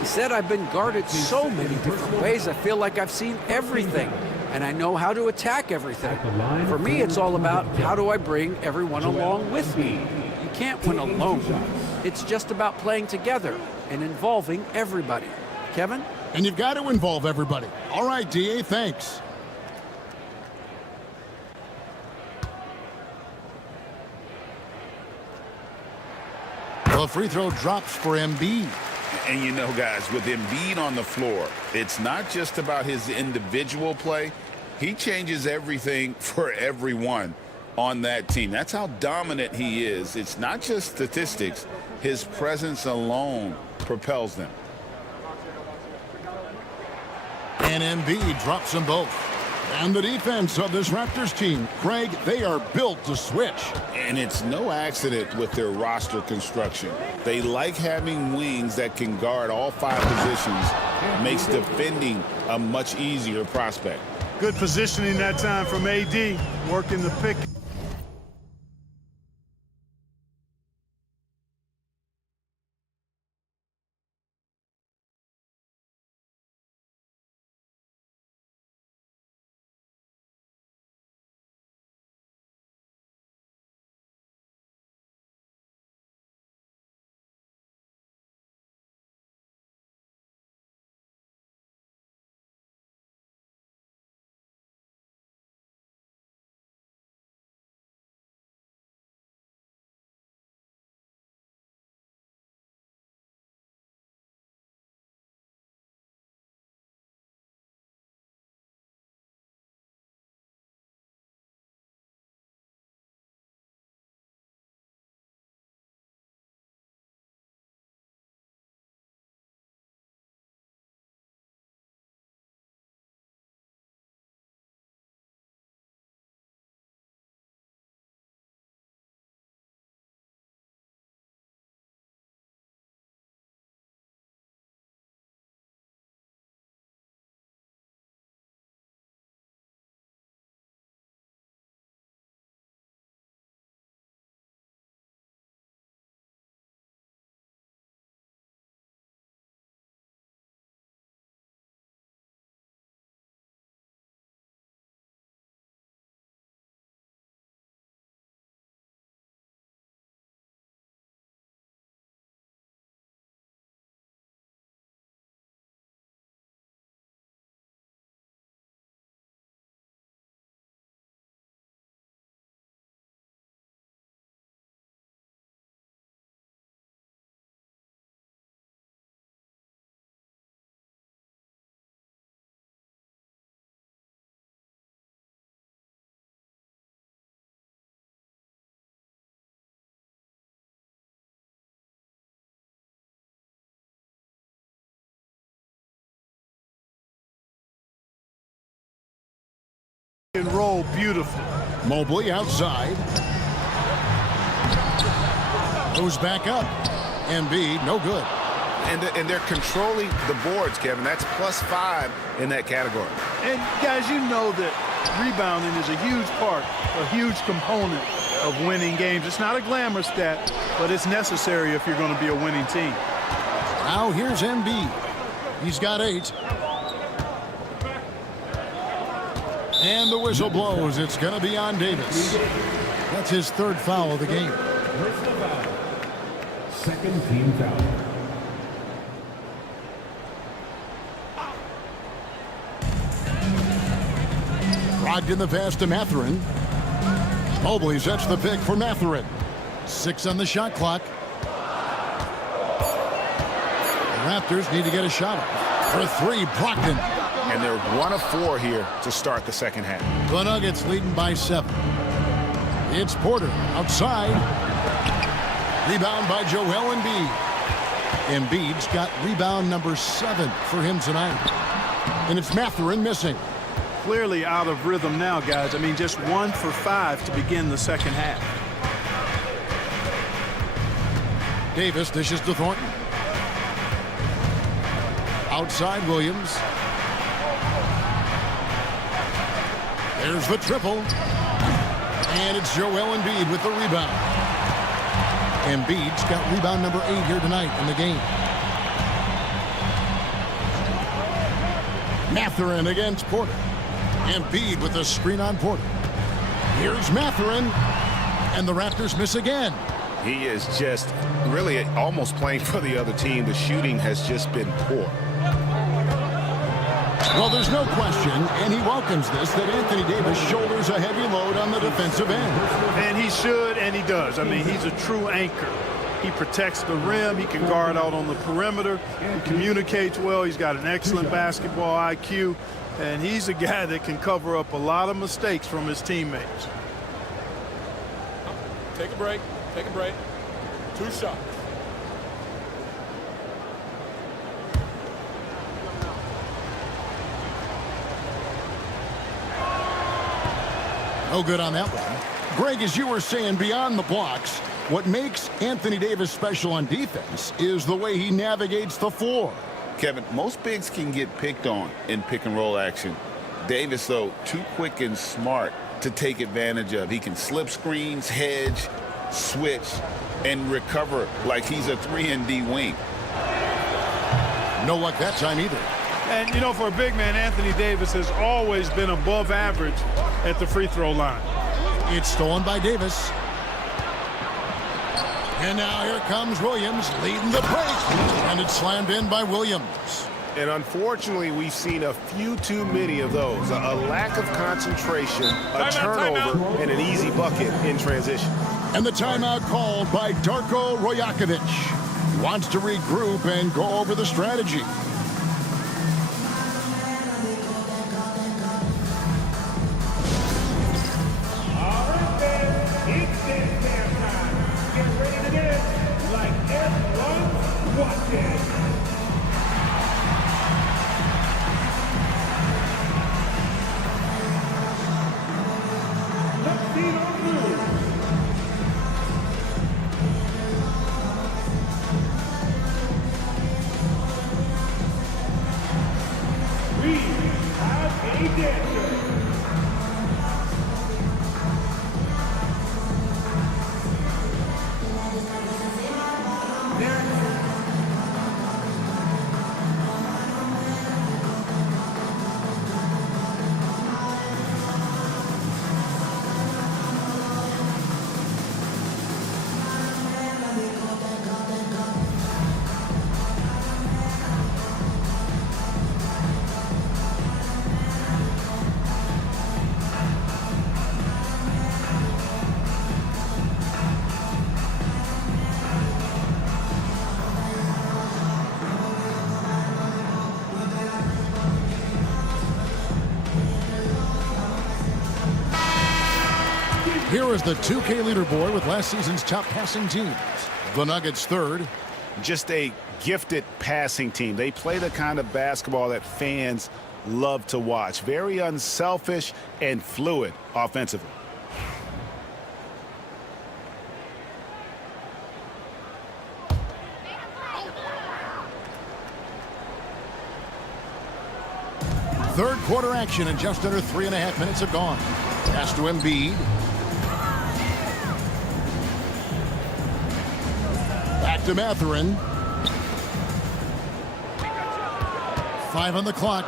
He said, "I've been guarded so many different ways, I feel like I've seen everything, and I know how to attack everything. For me, it's all about how do I bring everyone along with me. You can't win alone. It's just about playing together and involving everybody." Kevin? And you've got to involve everybody. All right, D.A., thanks. The free throw drops for Embiid. And you know, guys, with Embiid on the floor, it's not just about his individual play. He changes everything for everyone on that team. That's how dominant he is. It's not just statistics. His presence alone propels them. And Embiid drops them both. And the defense of this Raptors team, Craig, they are built to switch. And it's no accident with their roster construction. They like having wings that can guard all 5 positions. Makes defending a much easier prospect. Good positioning that time from AD, working the pick. And roll beautiful. Mobley outside. Goes back up. Embiid, no good. And they're controlling the boards, Kevin. That's +5 in that category. And guys, you know that rebounding is a huge part, a huge component of winning games. It's not a glamour stat, but it's necessary if you're going to be a winning team. Now here's Embiid. He's got 8. And the whistle blows. It's going to be on Davis. That's his 3rd foul of the game. Personal foul. 2nd team foul. Brogdon the pass to Mathurin. Mobley sets the pick for Mathurin. 6 on the shot clock. The Raptors need to get a shot off. For 3, Brogdon. And they're 1 of 4 here to start the second half. The Nuggets leading by 7. It's Porter outside. Rebound by Joel Embiid. Embiid's got rebound number 7 for him tonight. And it's Mathurin missing. Clearly out of rhythm now, guys. I mean, just 1 for 5 to begin the second half. Davis dishes to Thornton. Outside Williams. There's the triple. And it's Joel Embiid with the rebound. Embiid's got rebound number 8 here tonight in the game. Mathurin against Porter. Embiid with a screen on Porter. Here's Mathurin, and the Raptors miss again. He is just really almost playing for the other team. The shooting has just been poor. Well, there's no question, and he welcomes this, that Anthony Davis shoulders a heavy load on the defensive end. And he should, and he does. I mean, he's a true anchor. He protects the rim. He can guard out on the perimeter. He communicates well. He's got an excellent basketball IQ. And he's a guy that can cover up a lot of mistakes from his teammates. Take a break. Take a break. 2 shots. No good on that one. Greg, as you were saying, beyond the blocks, what makes Anthony Davis special on defense is the way he navigates the floor. Kevin, most bigs can get picked on in pick-and-roll action. Davis, though, too quick and smart to take advantage of. He can slip screens, hedge, switch, and recover like he's a 3-and-D wing. No luck that time either. And, you know, for a big man, Anthony Davis has always been above average at the free throw line. It's stolen by Davis. And now here comes Williams leading the break. And it's slammed in by Williams. And unfortunately, we've seen a few too many of those. A lack of concentration, a turnover, and an easy bucket in transition. And the timeout called by Darko Rajakovic. He wants to regroup and go over the strategy. Here is the 2K leaderboard with last season's top passing teams. The Nuggets third. Just a gifted passing team. They play the kind of basketball that fans love to watch. Very unselfish and fluid offensively. Third quarter action, and just under 3.5 minutes have gone. Pass to Embiid. Back to Mathurin. 5 on the clock.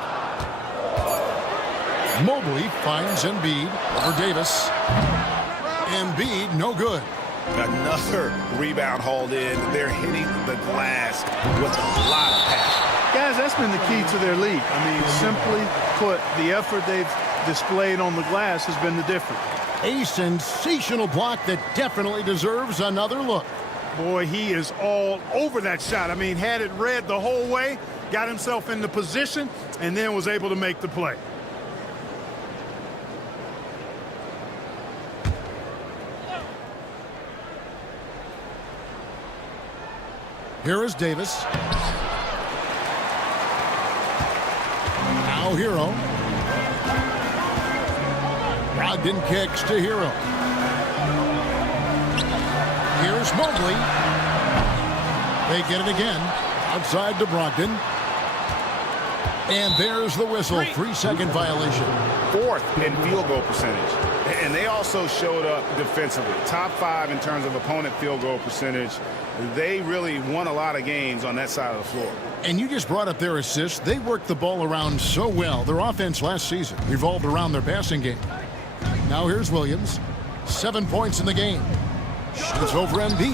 Mobley finds Embiid over Davis. Embiid, no good. Another rebound hauled in. They're hitting the glass with a lot of passion. Guys, that's been the key to their league. I mean, simply put, the effort they've displayed on the glass has been the difference. A sensational block that definitely deserves another look. Boy, he is all over that shot. I mean, had it read the whole way, got himself in the position, and then was able to make the play. Here is Davis. Now Hero. Brogdon kicks to Hero. Here's Mobley. They get it again. Outside to Brogdon. And there's the whistle. 3-second violation. 4th in field goal percentage. And they also showed up defensively. Top 5 in terms of opponent field goal percentage. They really won a lot of games on that side of the floor. And you just brought up their assists. They worked the ball around so well. Their offense last season revolved around their passing game. Now here's Williams. 7 points in the game. Shoots over Embiid.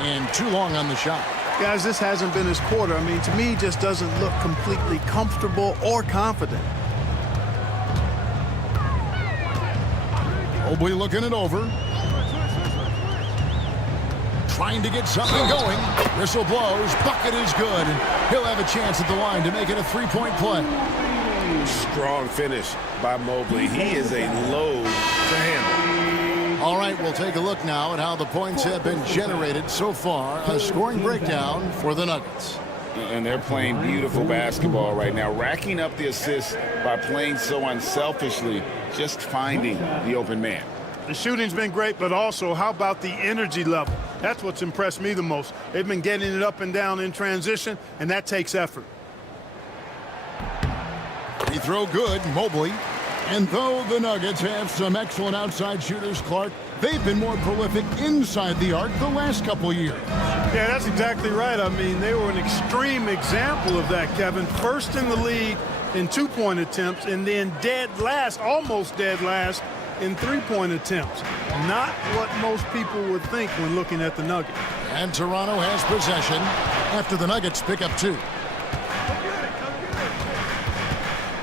And too long on the shot. Guys, this hasn't been his quarter. I mean, to me, he just doesn't look completely comfortable or confident. Mobley looking it over. Trying to get something going. Whistle blows. Bucket is good. And he'll have a chance at the line to make it a 3-point play. Strong finish by Mobley. He is a load to handle. All right, we'll take a look now at how the points have been generated so far. A scoring breakdown for the Nuggets. And they're playing beautiful basketball right now, racking up the assists by playing so unselfishly, just finding the open man. The shooting's been great, but also how about the energy level? That's what's impressed me the most. They've been getting it up and down in transition, and that takes effort. Free throw good, Mobley. And though the Nuggets have some excellent outside shooters, Clark, they've been more prolific inside the arc the last couple years. Yeah, that's exactly right. I mean, they were an extreme example of that, Kevin. First in the league in 2-point attempts, and then dead last, almost dead last, in 3-point attempts. Not what most people would think when looking at the Nuggets. And Toronto has possession after the Nuggets pick up 2.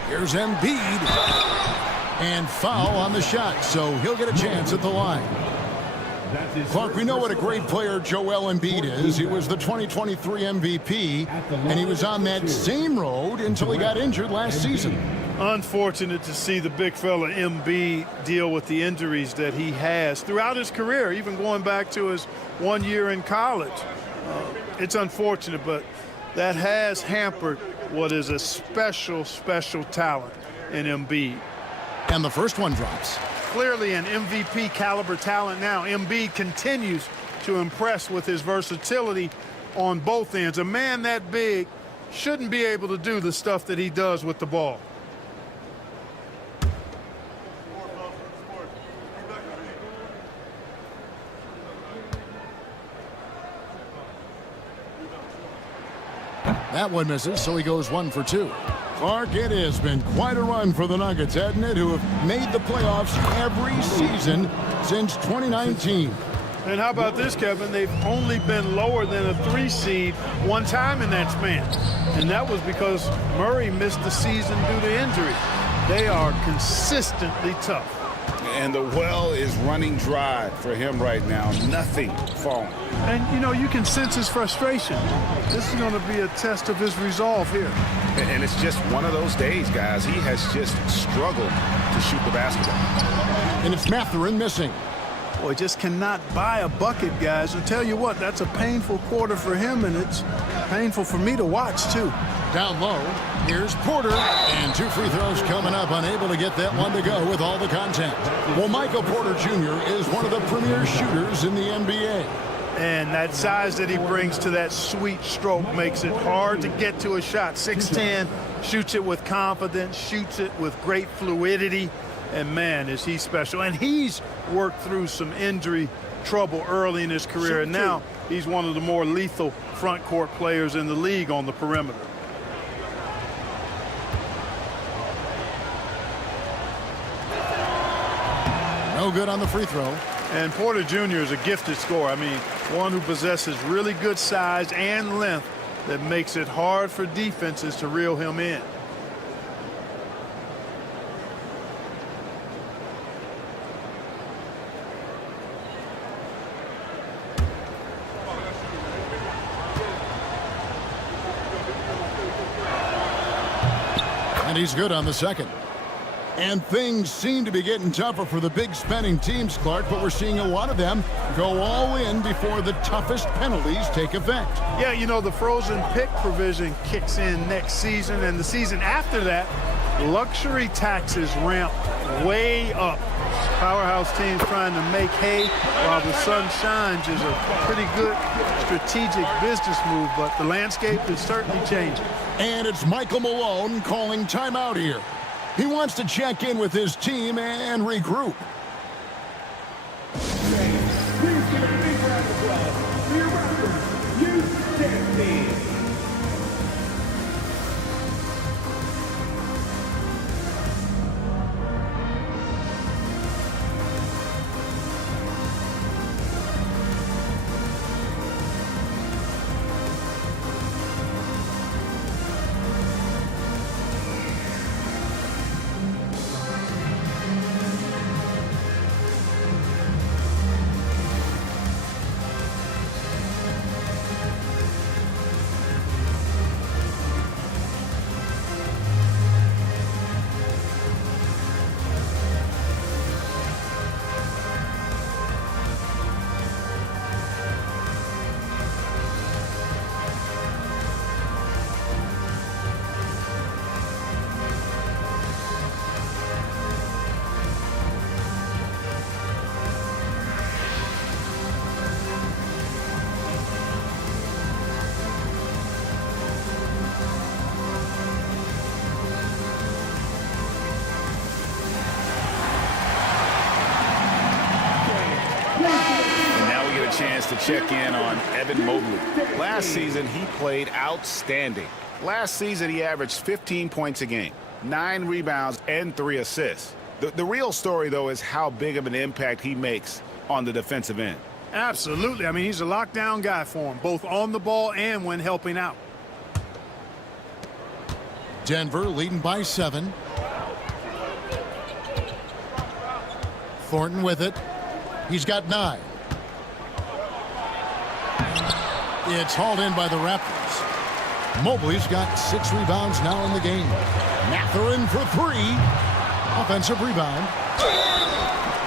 Here's Embiid. And foul on the shot, so he'll get a chance at the line. Clark, we know what a great player Joel Embiid is. He was the 2023 MVP, and he was on that same road until he got injured last season. Unfortunate to see the big fella Embiid deal with the injuries that he has throughout his career, even going back to his 1 year in college. It's unfortunate, but that has hampered what is a special, special talent in Embiid. And the first one drops. Clearly an MVP caliber talent now. Embiid continues to impress with his versatility on both ends. A man that big shouldn't be able to do the stuff that he does with the ball. That one misses, so he goes 1 for 2. Clark, it has been quite a run for the Nuggets, hasn't it, who have made the playoffs every season since 2019. And how about this, Kevin? They've only been lower than a 3 seed one time in that span. And that was because Murray missed the season due to injury. They are consistently tough. And the well is running dry for him right now. Nothing falling. And, you know, you can sense his frustration. This is going to be a test of his resolve here. And it's just one of those days, guys. He has just struggled to shoot the basketball. And it's Mathurin missing. Boy, just cannot buy a bucket, guys. I'll tell you what, that's a painful quarter for him, and it's painful for me to watch, too. Down low, here's Porter, and 2 free throws coming up, unable to get that one to go with all the contact. Well, Michael Porter Jr. is one of the premier shooters in the NBA. And that size that he brings to that sweet stroke makes it hard to get to a shot. 6'10", shoots it with confidence, shoots it with great fluidity, and man, is he special. And he's worked through some injury trouble early in his career, and now he's one of the more lethal front court players in the league on the perimeter. No good on the free throw. And Porter Jr. is a gifted scorer. I mean, one who possesses really good size and length that makes it hard for defenses to reel him in. And he's good on the second. And things seem to be getting tougher for the big spending teams, Clark, but we're seeing a lot of them go all in before the toughest penalties take effect. Yeah, you know, the frozen pick provision kicks in next season, and the season after that, luxury taxes ramp way up. Powerhouse teams trying to make hay while the sun shines is a pretty good strategic business move, but the landscape is certainly changing. And it's Michael Malone calling timeout here. He wants to check in with his team and regroup. Please give a big round of applause for your Raptors youth dance team. Chance to check in on Evan Mobley. Last season, he played outstanding. Last season, he averaged 15 points a game, 9 rebounds, and 3 assists. The real story, though, is how big of an impact he makes on the defensive end. Absolutely. I mean, he's a lockdown guy for him, both on the ball and when helping out. Denver leading by 7. Thornton with it. He's got 9. It's hauled in by the Raptors. Mobley's got 6 rebounds now in the game. Mathurin for 3. Offensive rebound.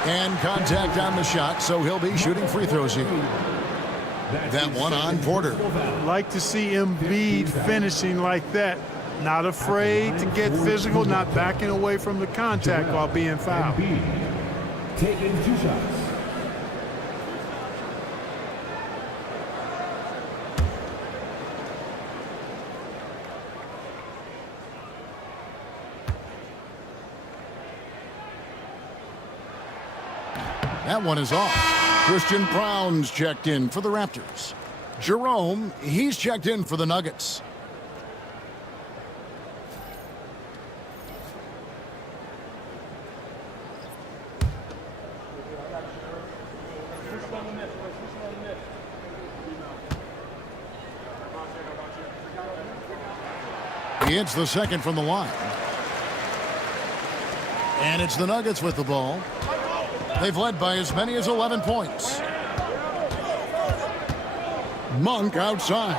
And contact on the shot, so he'll be shooting free throws here. That one on Porter. Like to see Embiid finishing like that. Not afraid to get physical, not backing away from the contact while being fouled. Taking 2 shots. That one is off. Christian Brown's checked in for the Raptors. Jerome, he's checked in for the Nuggets. He hits the second from the line. And it's the Nuggets with the ball. They've led by as many as 11 points. Monk outside.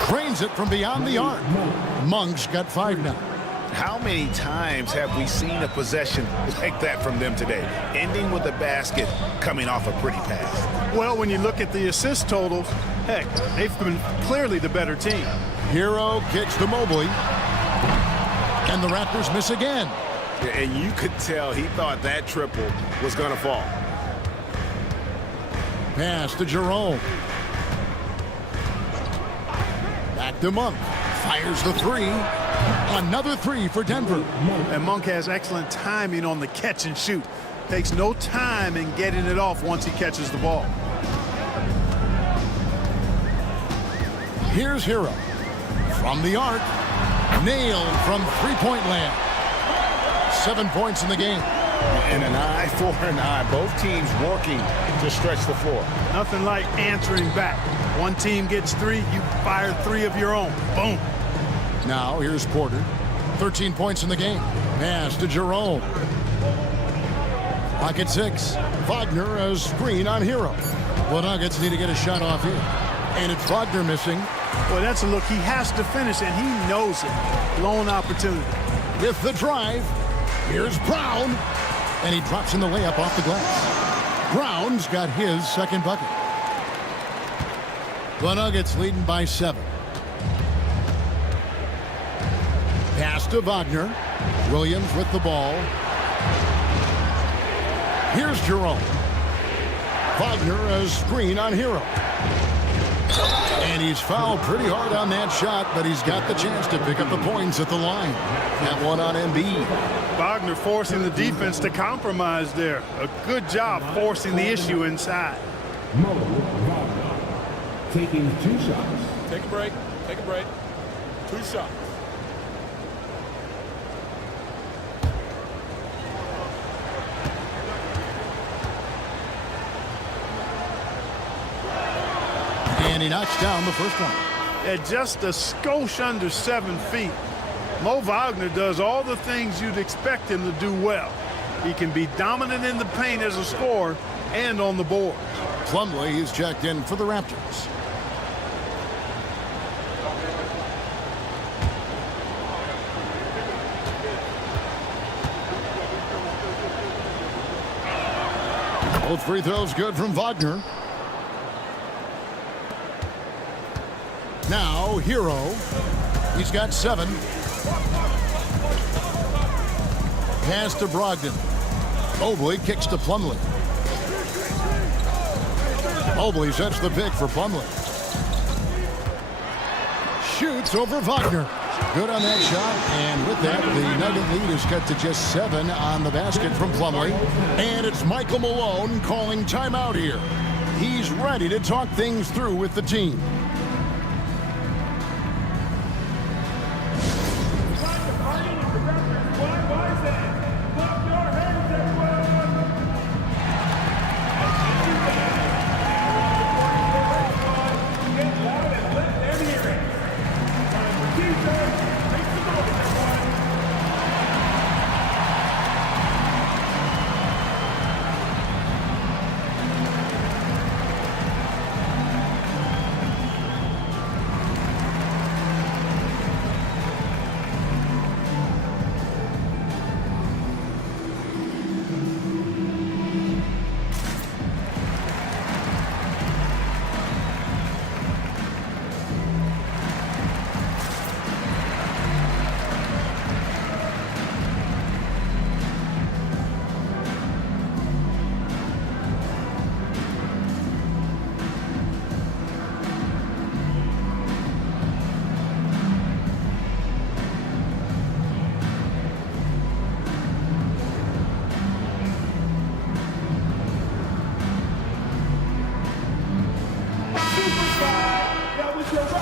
Cranes it from beyond the arc. Monk's got 5 now. How many times have we seen a possession like that from them today, ending with a basket coming off a pretty pass? Well, when you look at the assist totals, heck, they've been clearly the better team. Hero kicks to Mobley. And the Raptors miss again. And you could tell he thought that triple was going to fall. Pass to Jerome. Back to Monk. Fires the 3. Another 3 for Denver. And Monk has excellent timing on the catch and shoot. Takes no time in getting it off once he catches the ball. Here's Hero. From the arc. Nailed from three-point land. 7 points in the game. And an eye for an eye. Both teams working to stretch the floor. Nothing like answering back. One team gets 3, you fire 3 of your own. Boom. Now here's Porter. 13 points in the game. Pass to Jerome. Clock at 6. Wagner a screen on Hero. The Nuggets need to get a shot off here. And it's Wagner missing. Well, that's a look he has to finish, and he knows it. Lone opportunity. With the drive. Here's Brown, and he drops in the layup off the glass. Brown's got his second bucket. The Nuggets leading by 7. Pass to Wagner. Williams with the ball. Here's Jerome. Wagner a screen on Hero. And he's fouled pretty hard on that shot, but he's got the chance to pick up the points at the line. That one on Embiid. Wagner forcing the defense to compromise there. A good job forcing the issue inside. Mo Wagner taking 2 shots. Take a break. Take a break. 2 shots. And he knocks down the first one. At just a skosh under 7 feet, Mo Wagner does all the things you'd expect him to do well. He can be dominant in the paint as a scorer and on the board. Plumlee is checked in for the Raptors. Both free throws good from Wagner. Now, Hero. He's got 7. Pass to Brogdon. Mobley kicks to Plumlee. Mobley sets the pick for Plumlee. Shoots over Wagner. Good on that shot. And with that, the Nugget lead is cut to just 7 on the basket from Plumlee. And it's Michael Malone calling timeout here. He's ready to talk things through with the team.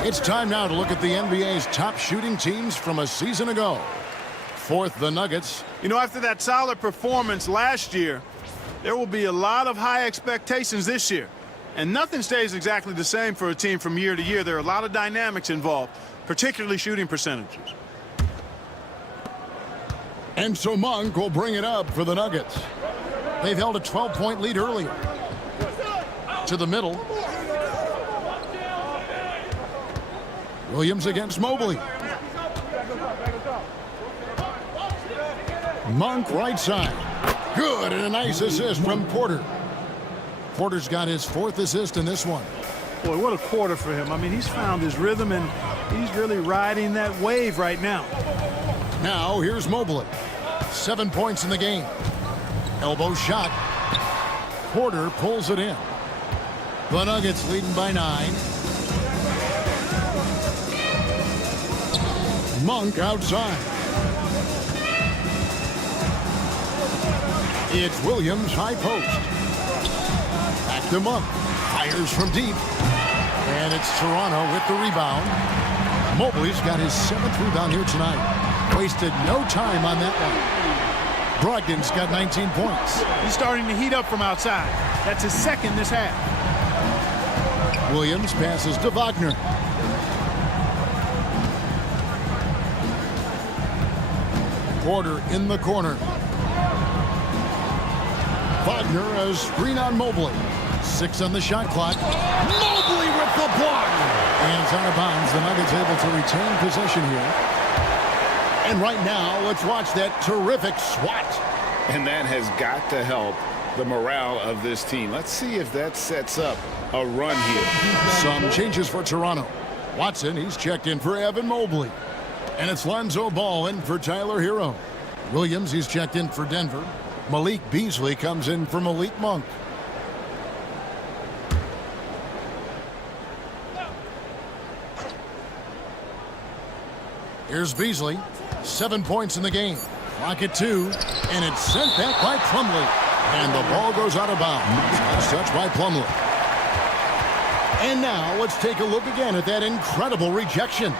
It's time now to look at the NBA's top shooting teams from a season ago. Fourth, the Nuggets. You know, after that solid performance last year, there will be a lot of high expectations this year. And nothing stays exactly the same for a team from year to year. There are a lot of dynamics involved, particularly shooting percentages. And so Monk will bring it up for the Nuggets. They've held a 12-point lead earlier. To the middle. Williams against Mobley. Monk right side. Good, and a nice assist from Porter. Porter's got his 4th assist in this one. Boy, what a quarter for him. I mean, he's found his rhythm, and he's really riding that wave right now. Now, here's Mobley. 7 points in the game. Elbow shot. Porter pulls it in. The Nuggets leading by 9. Monk outside. It's Williams high post. Back to Monk. Fires from deep. And it's Toronto with the rebound. Mobley's got his 7th rebound here tonight. Wasted no time on that one. Brogdon's got 19 points. He's starting to heat up from outside. That's his 2nd this half. Williams passes to Wagner. Porter in the corner. Wagner a screen on Mobley. 6 on the shot clock. Mobley with the block. And it's out of bounds. The Nuggets able to retain possession here. And right now, let's watch that terrific swat. And that has got to help the morale of this team. Let's see if that sets up a run here. Some changes for Toronto. Watson, he's checked in for Evan Mobley. And it's Lonzo Ball in for Tyler Hero. Williams, he's checked in for Denver. Malik Beasley comes in for Malik Monk. Here's Beasley. 7 points in the game. Clock at 2. And it's sent back by Plumlee. And the ball goes out of bounds. Last touch by Plumlee. And now let's take a look again at that incredible rejection.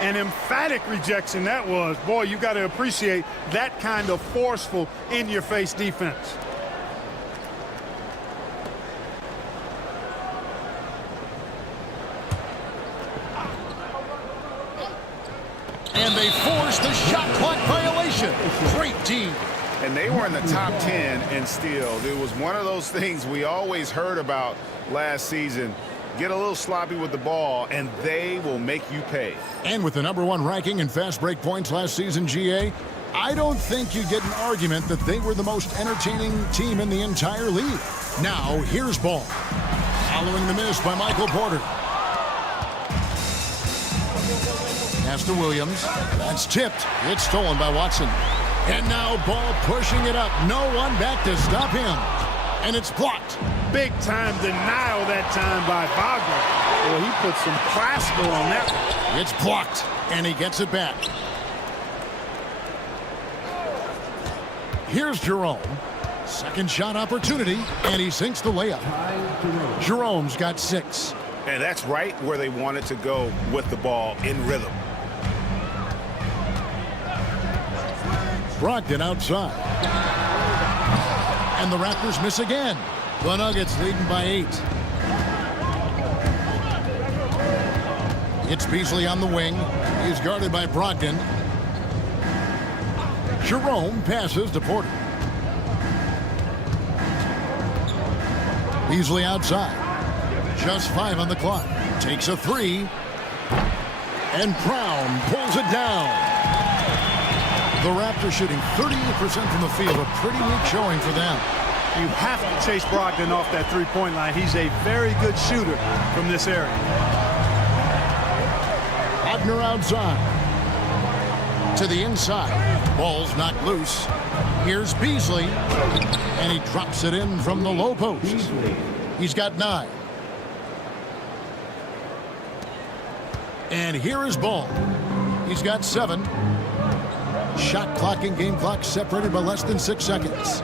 An emphatic rejection that was. Boy, you got to appreciate that kind of forceful, in-your-face defense. And they force the shot clock violation. Great team. And they were in the top 10 in steal. It was one of those things we always heard about last season. Get a little sloppy with the ball, and they will make you pay. And with the #1 ranking in fast break points last season, GA, I don't think you'd get an argument that they were the most entertaining team in the entire league. Now, here's ball. Following the miss by Michael Porter. Pass to Williams. That's tipped. It's stolen by Watson. And now ball pushing it up. No one back to stop him. And it's blocked. Big time denial that time by Wagner. Well, he put some plaster on that one. It's blocked. And he gets it back. Here's Jerome. Second shot opportunity. And he sinks the layup. Jerome's got 6. And that's right where they wanted to go with the ball in rhythm. Brogdon outside. And the Raptors miss again. The Nuggets leading by 8. It's Beasley on the wing. He's guarded by Brogdon. Jerome passes to Porter. Beasley outside. Just 5 on the clock. Takes a 3. And Brown pulls it down. The Raptors shooting 38% from the field. A pretty weak showing for them. You have to chase Brogdon off that three-point line. He's a very good shooter from this area. Wagner outside. To the inside. Ball's knocked loose. Here's Beasley. And he drops it in from the low post. He's got 9. And here is Ball. He's got 7. Shot clock and game clock separated by less than 6 seconds.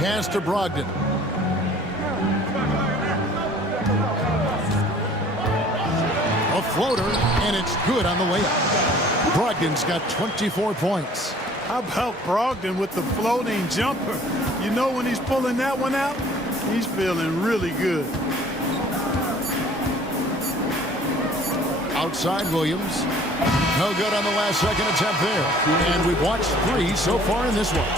Pass to Brogdon. A floater, and it's good on the layup. Brogdon's got 24 points. How about Brogdon with the floating jumper? You know when he's pulling that one out, he's feeling really good. Outside Williams. No good on the last second attempt there. And we've watched 3 so far in this one.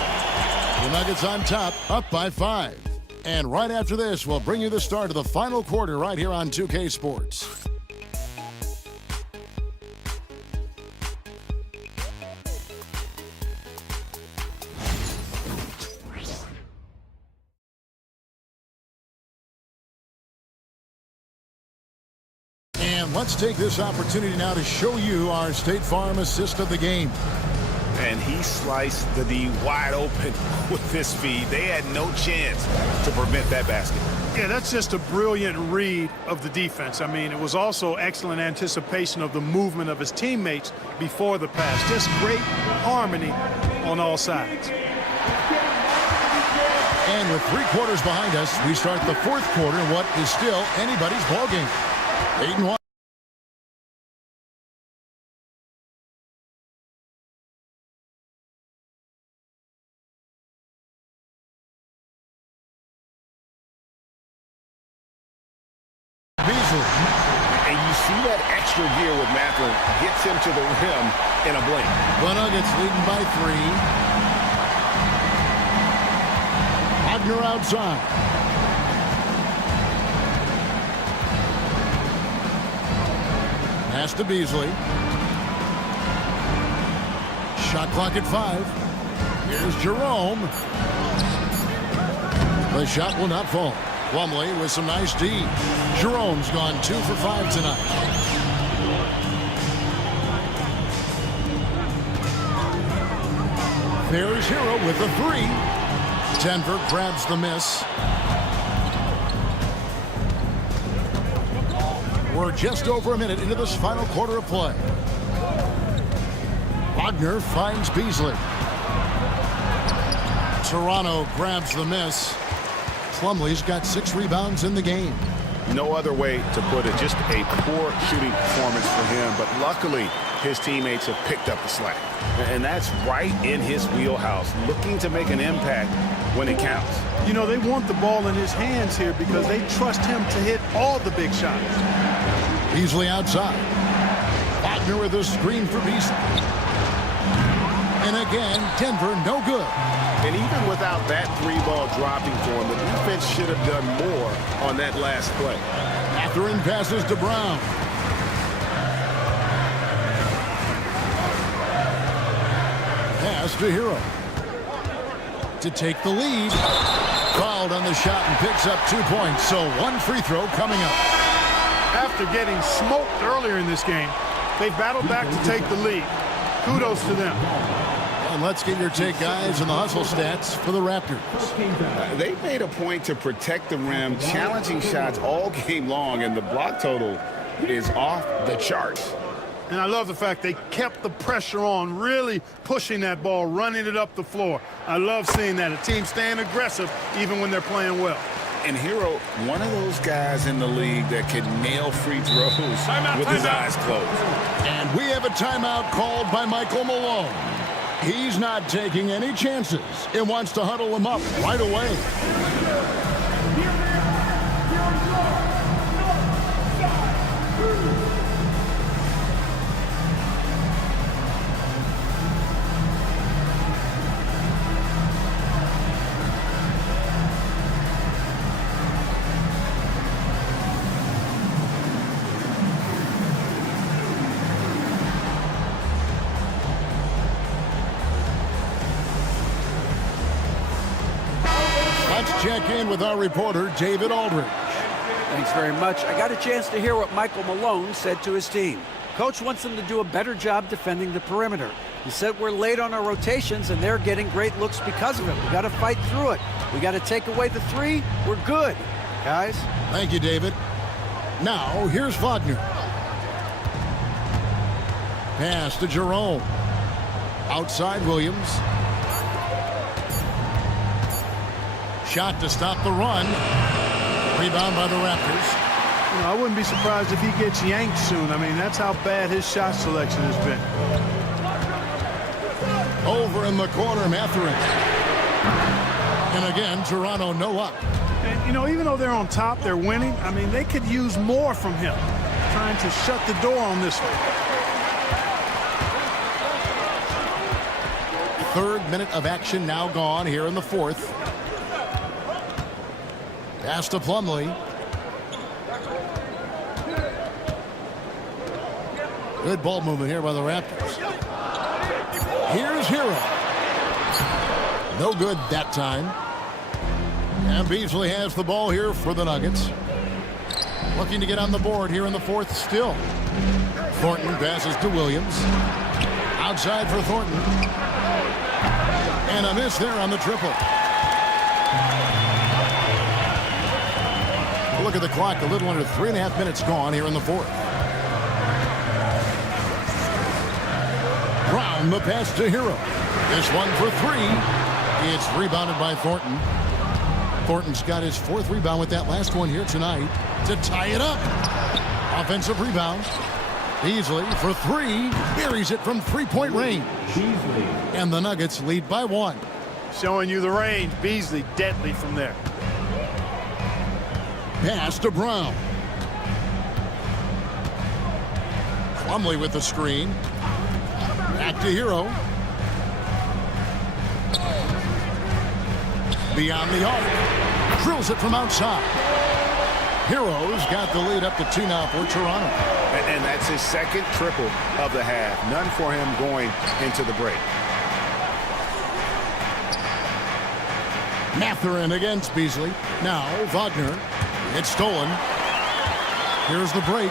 The Nuggets on top, up by 5. And right after this, we'll bring you the start of the final quarter right here on 2K Sports. And let's take this opportunity now to show you our State Farm assist of the game. And he sliced the D wide open with this feed. They had no chance to prevent that basket. Yeah, that's just a brilliant read of the defense. I mean, it was also excellent anticipation of the movement of his teammates before the pass. Just great harmony on all sides. And with 3 quarters behind us, we start the 4th quarter in what is still anybody's ball game. 8-1. And you see that extra gear with Mathurin. Gets him to the rim in a blink. The Nuggets leading by 3. Wagner outside. Pass to Beasley. Shot clock at 5. Here's Jerome. The shot will not fall. Plumlee with some nice D. Jerome's gone 2 for 5 tonight. There's Hero with the 3. Denver grabs the miss. We're just over a minute into this final quarter of play. Wagner finds Beasley. Toronto grabs the miss. Plumlee's got 6 rebounds in the game. No other way to put it. Just a poor shooting performance for him. But luckily, his teammates have picked up the slack. And that's right in his wheelhouse. Looking to make an impact when it counts. You know, they want the ball in his hands here because they trust him to hit all the big shots. Beasley outside. Wagner with a screen for Beasley. And again, Denver no good. And even without that 3-ball dropping for him, the defense should have done more on that last play. Mathurin passes to Brown. Pass to Hero. To take the lead. Fouled on the shot and picks up 2 points. So 1 free throw coming up. After getting smoked earlier in this game, they battled back to take the lead. Kudos to them. And let's get your take, guys, on the hustle stats for the Raptors. They made a point to protect the rim, challenging shots all game long, and the block total is off the charts. And I love the fact they kept the pressure on, really pushing that ball, running it up the floor. I love seeing that. A team staying aggressive even when they're playing well. And Hero, one of those guys in the league that can nail free throws with his eyes closed. And we have a timeout called by Michael Malone. He's not taking any chances and wants to huddle him up right away. Let's check in with our reporter, David Aldridge. Thanks very much. I got a chance to hear what Michael Malone said to his team. Coach wants them to do a better job defending the perimeter. He said we're late on our rotations and they're getting great looks because of it. We got to fight through it. We got to take away the 3. We're good, guys. Thank you, David. Now, here's Wagner. Pass to Jerome. Outside Williams. Shot to stop the run. Rebound by the Raptors. You know, I wouldn't be surprised if he gets yanked soon. I mean, that's how bad his shot selection has been. Over in the corner, Mathurin. And again, Toronto no up. And, you know, even though they're on top, they're winning. I mean, they could use more from him. Trying to shut the door on this one. 3rd minute of action now gone here in the 4th. Pass to Plumlee. Good ball movement here by the Raptors. Here's Hero. No good that time. And Beasley has the ball here for the Nuggets. Looking to get on the board here in the 4th still. Thornton passes to Williams. Outside for Thornton. And a miss there on the triple. Look at the clock, a little under 3.5 minutes gone here in the 4th. Brown, the pass to Hero. This one for 3. It's rebounded by Thornton. Thornton's got his 4th rebound with that last one here tonight to tie it up. Offensive rebound. Beasley for 3. Buries it from 3-point range. And the Nuggets lead by 1. Showing you the range. Beasley deadly from there. Pass to Brown. Plumlee with the screen. Back to Hero. Beyond the arc. Drills it from outside. Hero's got the lead up to 2 now for Toronto. And that's his 2nd triple of the half. None for him going into the break. Mathurin against Beasley. Now Wagner. It's stolen. Here's the break.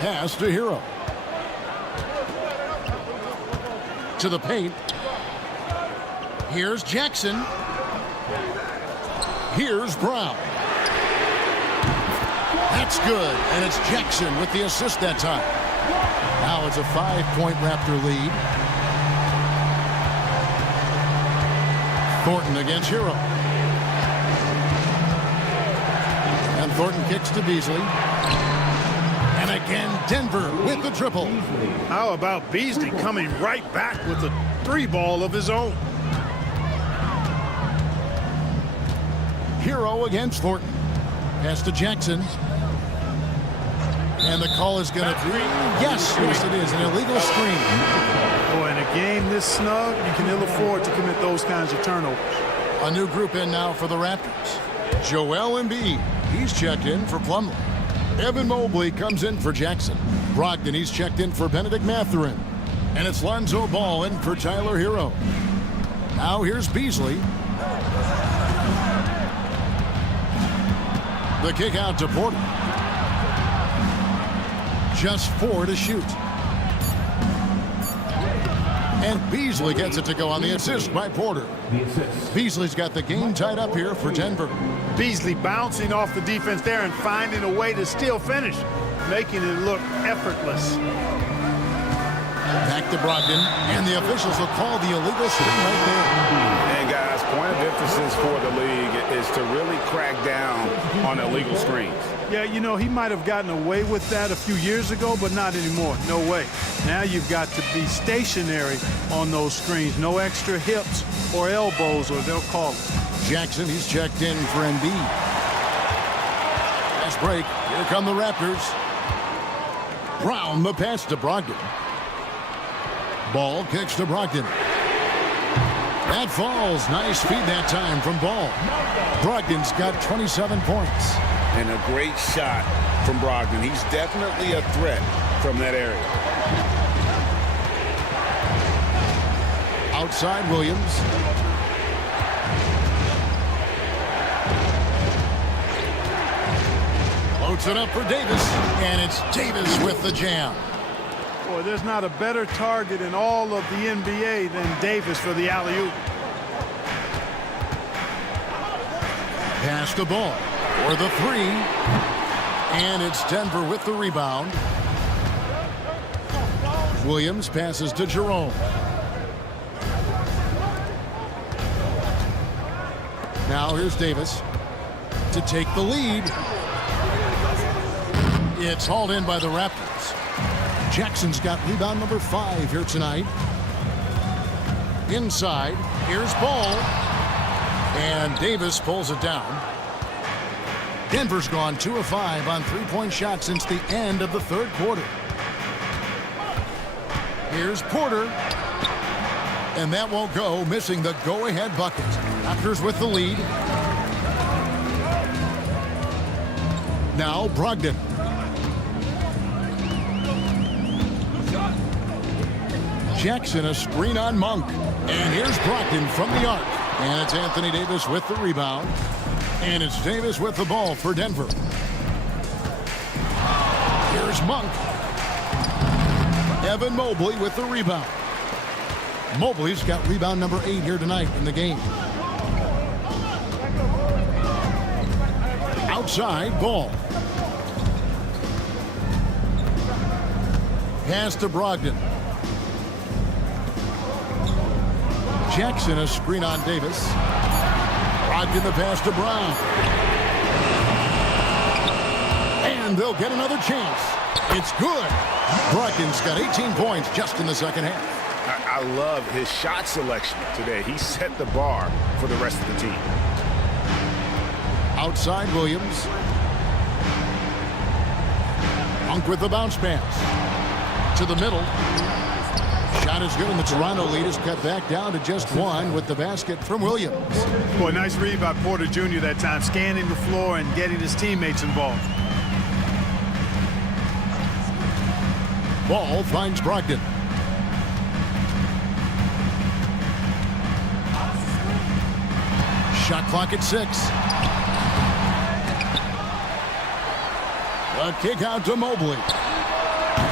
Pass to Hero. To the paint. Here's Jackson. Here's Brown. That's good, and it's Jackson with the assist that time. Now it's a 5-point Raptor lead. Thornton against Hero. And Thornton kicks to Beasley. And again, Denver with the triple. How about Beasley coming right back with a 3-ball of his own? Hero against Thornton. Pass to Jackson. And the call is going to be, yes, it is, an illegal screen. Boy, in a game this snug, you can ill afford to commit those kinds of turnovers. A new group in now for the Raptors. Joel Embiid, he's checked in for Plumlee. Evan Mobley comes in for Jackson. Brogdon, he's checked in for Benedict Mathurin. And it's Lonzo Ball in for Tyler Hero. Now here's Beasley. The kick out to Porter. Just 4 to shoot. And Beasley gets it to go on the assist by Porter. Beasley's got the game tied up here for Denver. Beasley bouncing off the defense there and finding a way to still finish, making it look effortless. Back to Brogdon, and the officials will call the illegal screen right there. And guys, point of emphasis for the league is to really crack down on illegal screens. Yeah, you know, he might have gotten away with that a few years ago, but not anymore. No way. Now you've got to be stationary on those screens. No extra hips or elbows, or they'll call it. Jackson, he's checked in for Embiid. Fast break. Here come the Raptors. Brown, the pass to Brogdon. Ball kicks to Brogdon. That falls. Nice feed that time from Ball. Brogdon's got 27 points. And a great shot from Brogdon. He's definitely a threat from that area. Outside Williams. Loads it up for Davis. And it's Davis with the jam. Boy, there's not a better target in all of the NBA than Davis for the alley-oop. Pass the ball for the 3. And it's Denver with the rebound. Williams passes to Jerome. Now here's Davis to take the lead. It's hauled in by the Raptors. Jackson's got rebound number 5 here tonight. Inside, here's Ball. And Davis pulls it down. Denver's gone 2 of 5 on 3-point shots since the end of the 3rd quarter. Here's Porter. And that won't go, missing the go-ahead bucket. Raptors with the lead. Now Brogdon. Jackson, a screen on Monk. And here's Brogdon from the arc. And it's Anthony Davis with the rebound. And it's Davis with the ball for Denver. Here's Monk. Evan Mobley with the rebound. Mobley's got rebound number 8 here tonight in the game. Outside, Ball. Pass to Brogdon. Jackson, a screen on Davis. Brogdon the pass to Brown. And they'll get another chance. It's good. Brogdon's got 18 points just in the second half. I love his shot selection today. He set the bar for the rest of the team. Outside Williams. Monk with the bounce pass. To the middle. Shot is good, and the Toronto lead is cut back down to just 1 with the basket from Williams. Boy, nice read by Porter Jr. that time, scanning the floor and getting his teammates involved. Ball finds Brogdon. Shot clock at 6. A kick out to Mobley.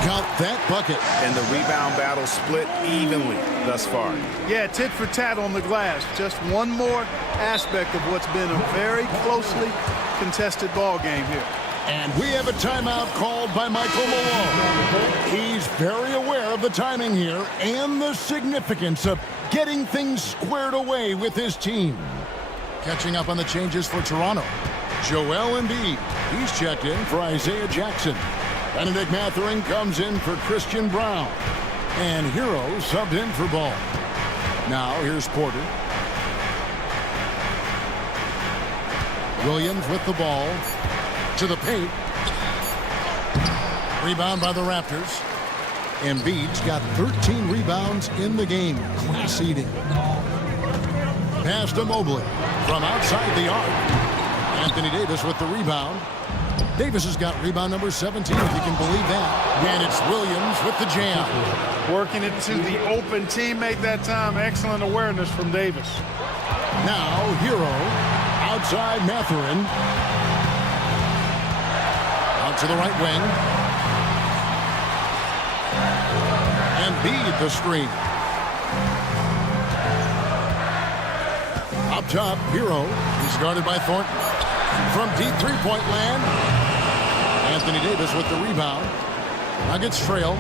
Count that bucket. And the rebound battle split evenly thus far. Yeah, tit for tat on the glass. Just one more aspect of what's been a very closely contested ball game here. And we have a timeout called by Michael Malone. He's very aware of the timing here and the significance of getting things squared away with his team. Catching up on the changes for Toronto. Joel Embiid. He's checked in for Isaiah Jackson. Benedict Mathurin comes in for Christian Brown. And Hero subbed in for Ball. Now here's Porter. Williams with the ball. To the paint. Rebound by the Raptors. Embiid's got 13 rebounds in the game. Class eating. Pass to Mobley from outside the arc. Anthony Davis with the rebound. Davis has got rebound number 17, if you can believe that. And it's Williams with the jam. Working it to the open teammate that time. Excellent awareness from Davis. Now Hero outside Mathurin. Out to the right wing. Embiid the screen. Up top, Hero. He's guarded by Thornton. From deep three-point land. Anthony Davis with the rebound. Nuggets trail.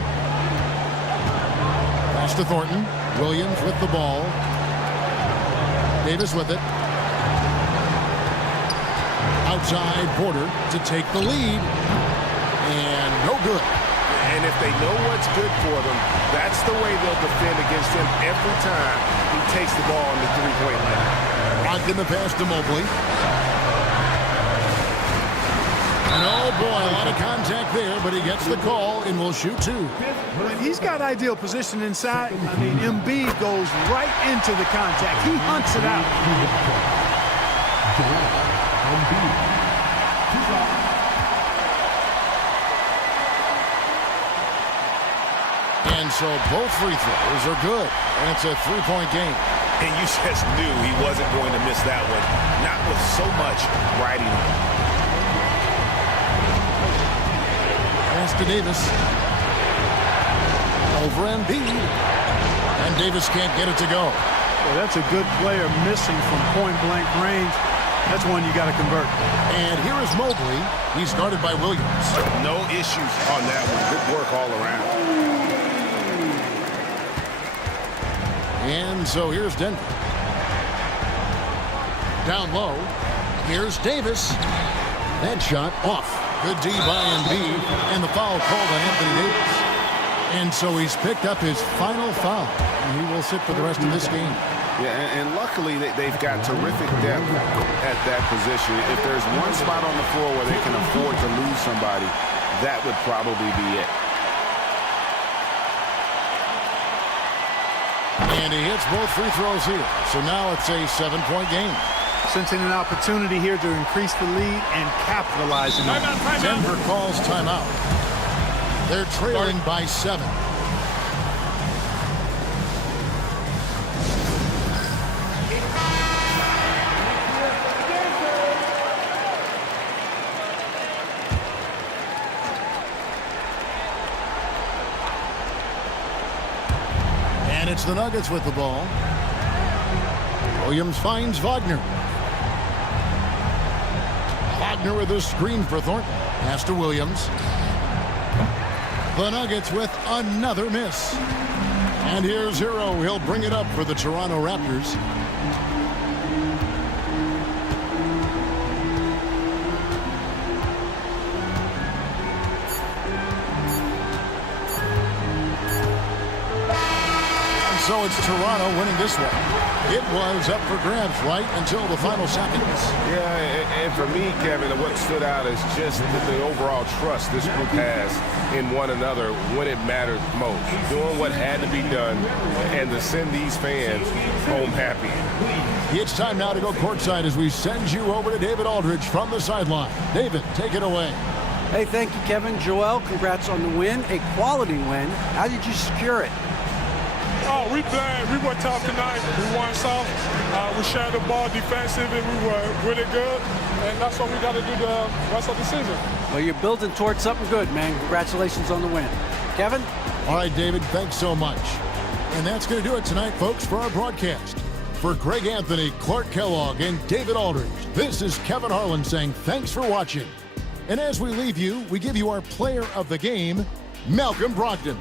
Pass to Thornton. Williams with the ball. Davis with it. Outside Porter to take the lead. And no good. And if they know what's good for them, that's the way they'll defend against him every time he takes the ball in the three-point line. Locked in the pass to Mobley. And oh boy, a lot of contact there, but he gets the call and will shoot two. When he's got ideal position inside, I mean, Embiid goes right into the contact. He hunts it out. And so both free throws are good, and it's a three-point game. And you just knew he wasn't going to miss that one, not with so much riding on it. Pass to Davis. Over Embiid. And Davis can't get it to go. Well, that's a good player missing from point-blank range. That's one you got to convert. And here is Mobley. He's guarded by Williams. No issues on that one. Good work all around. And so here's Denver. Down low. Here's Davis. That shot off. Good D by Embiid. And the foul called on Anthony Davis. And so he's picked up his final foul. And he will sit for the rest of this game. Yeah, and luckily they've got terrific depth at that position. If there's one spot on the floor where they can afford to lose somebody, that would probably be it. And he hits both free throws here. So now it's a 7-point game. Sensing an opportunity here to increase the lead and capitalizing on it. Denver calls timeout. They're trailing by 7. And it's the Nuggets with the ball. Williams finds Wagner. Wagner with a screen for Thornton. Pass to Williams. The Nuggets with another miss. And here's Hero. He'll bring it up for the Toronto Raptors. So it's Toronto winning this one. It was up for grabs right until the final seconds. Yeah, and for me, Kevin, what stood out is just the overall trust this group has in one another when it mattered most. Doing what had to be done and to send these fans home happy. It's time now to go courtside as we send you over to David Aldridge from the sideline. David, take it away. Hey, thank you, Kevin. Joel, congrats on the win, a quality win. How did you secure it? Oh, we played. We were tough tonight. We won soft. We shared the ball defensively. We were really good. And that's what we got to do the rest of the season. Well, you're building towards something good, man. Congratulations on the win. Kevin? All right, David, thanks so much. And that's going to do it tonight, folks, for our broadcast. For Greg Anthony, Clark Kellogg, and David Aldridge, this is Kevin Harlan saying thanks for watching. And as we leave you, we give you our player of the game, Malcolm Brogdon.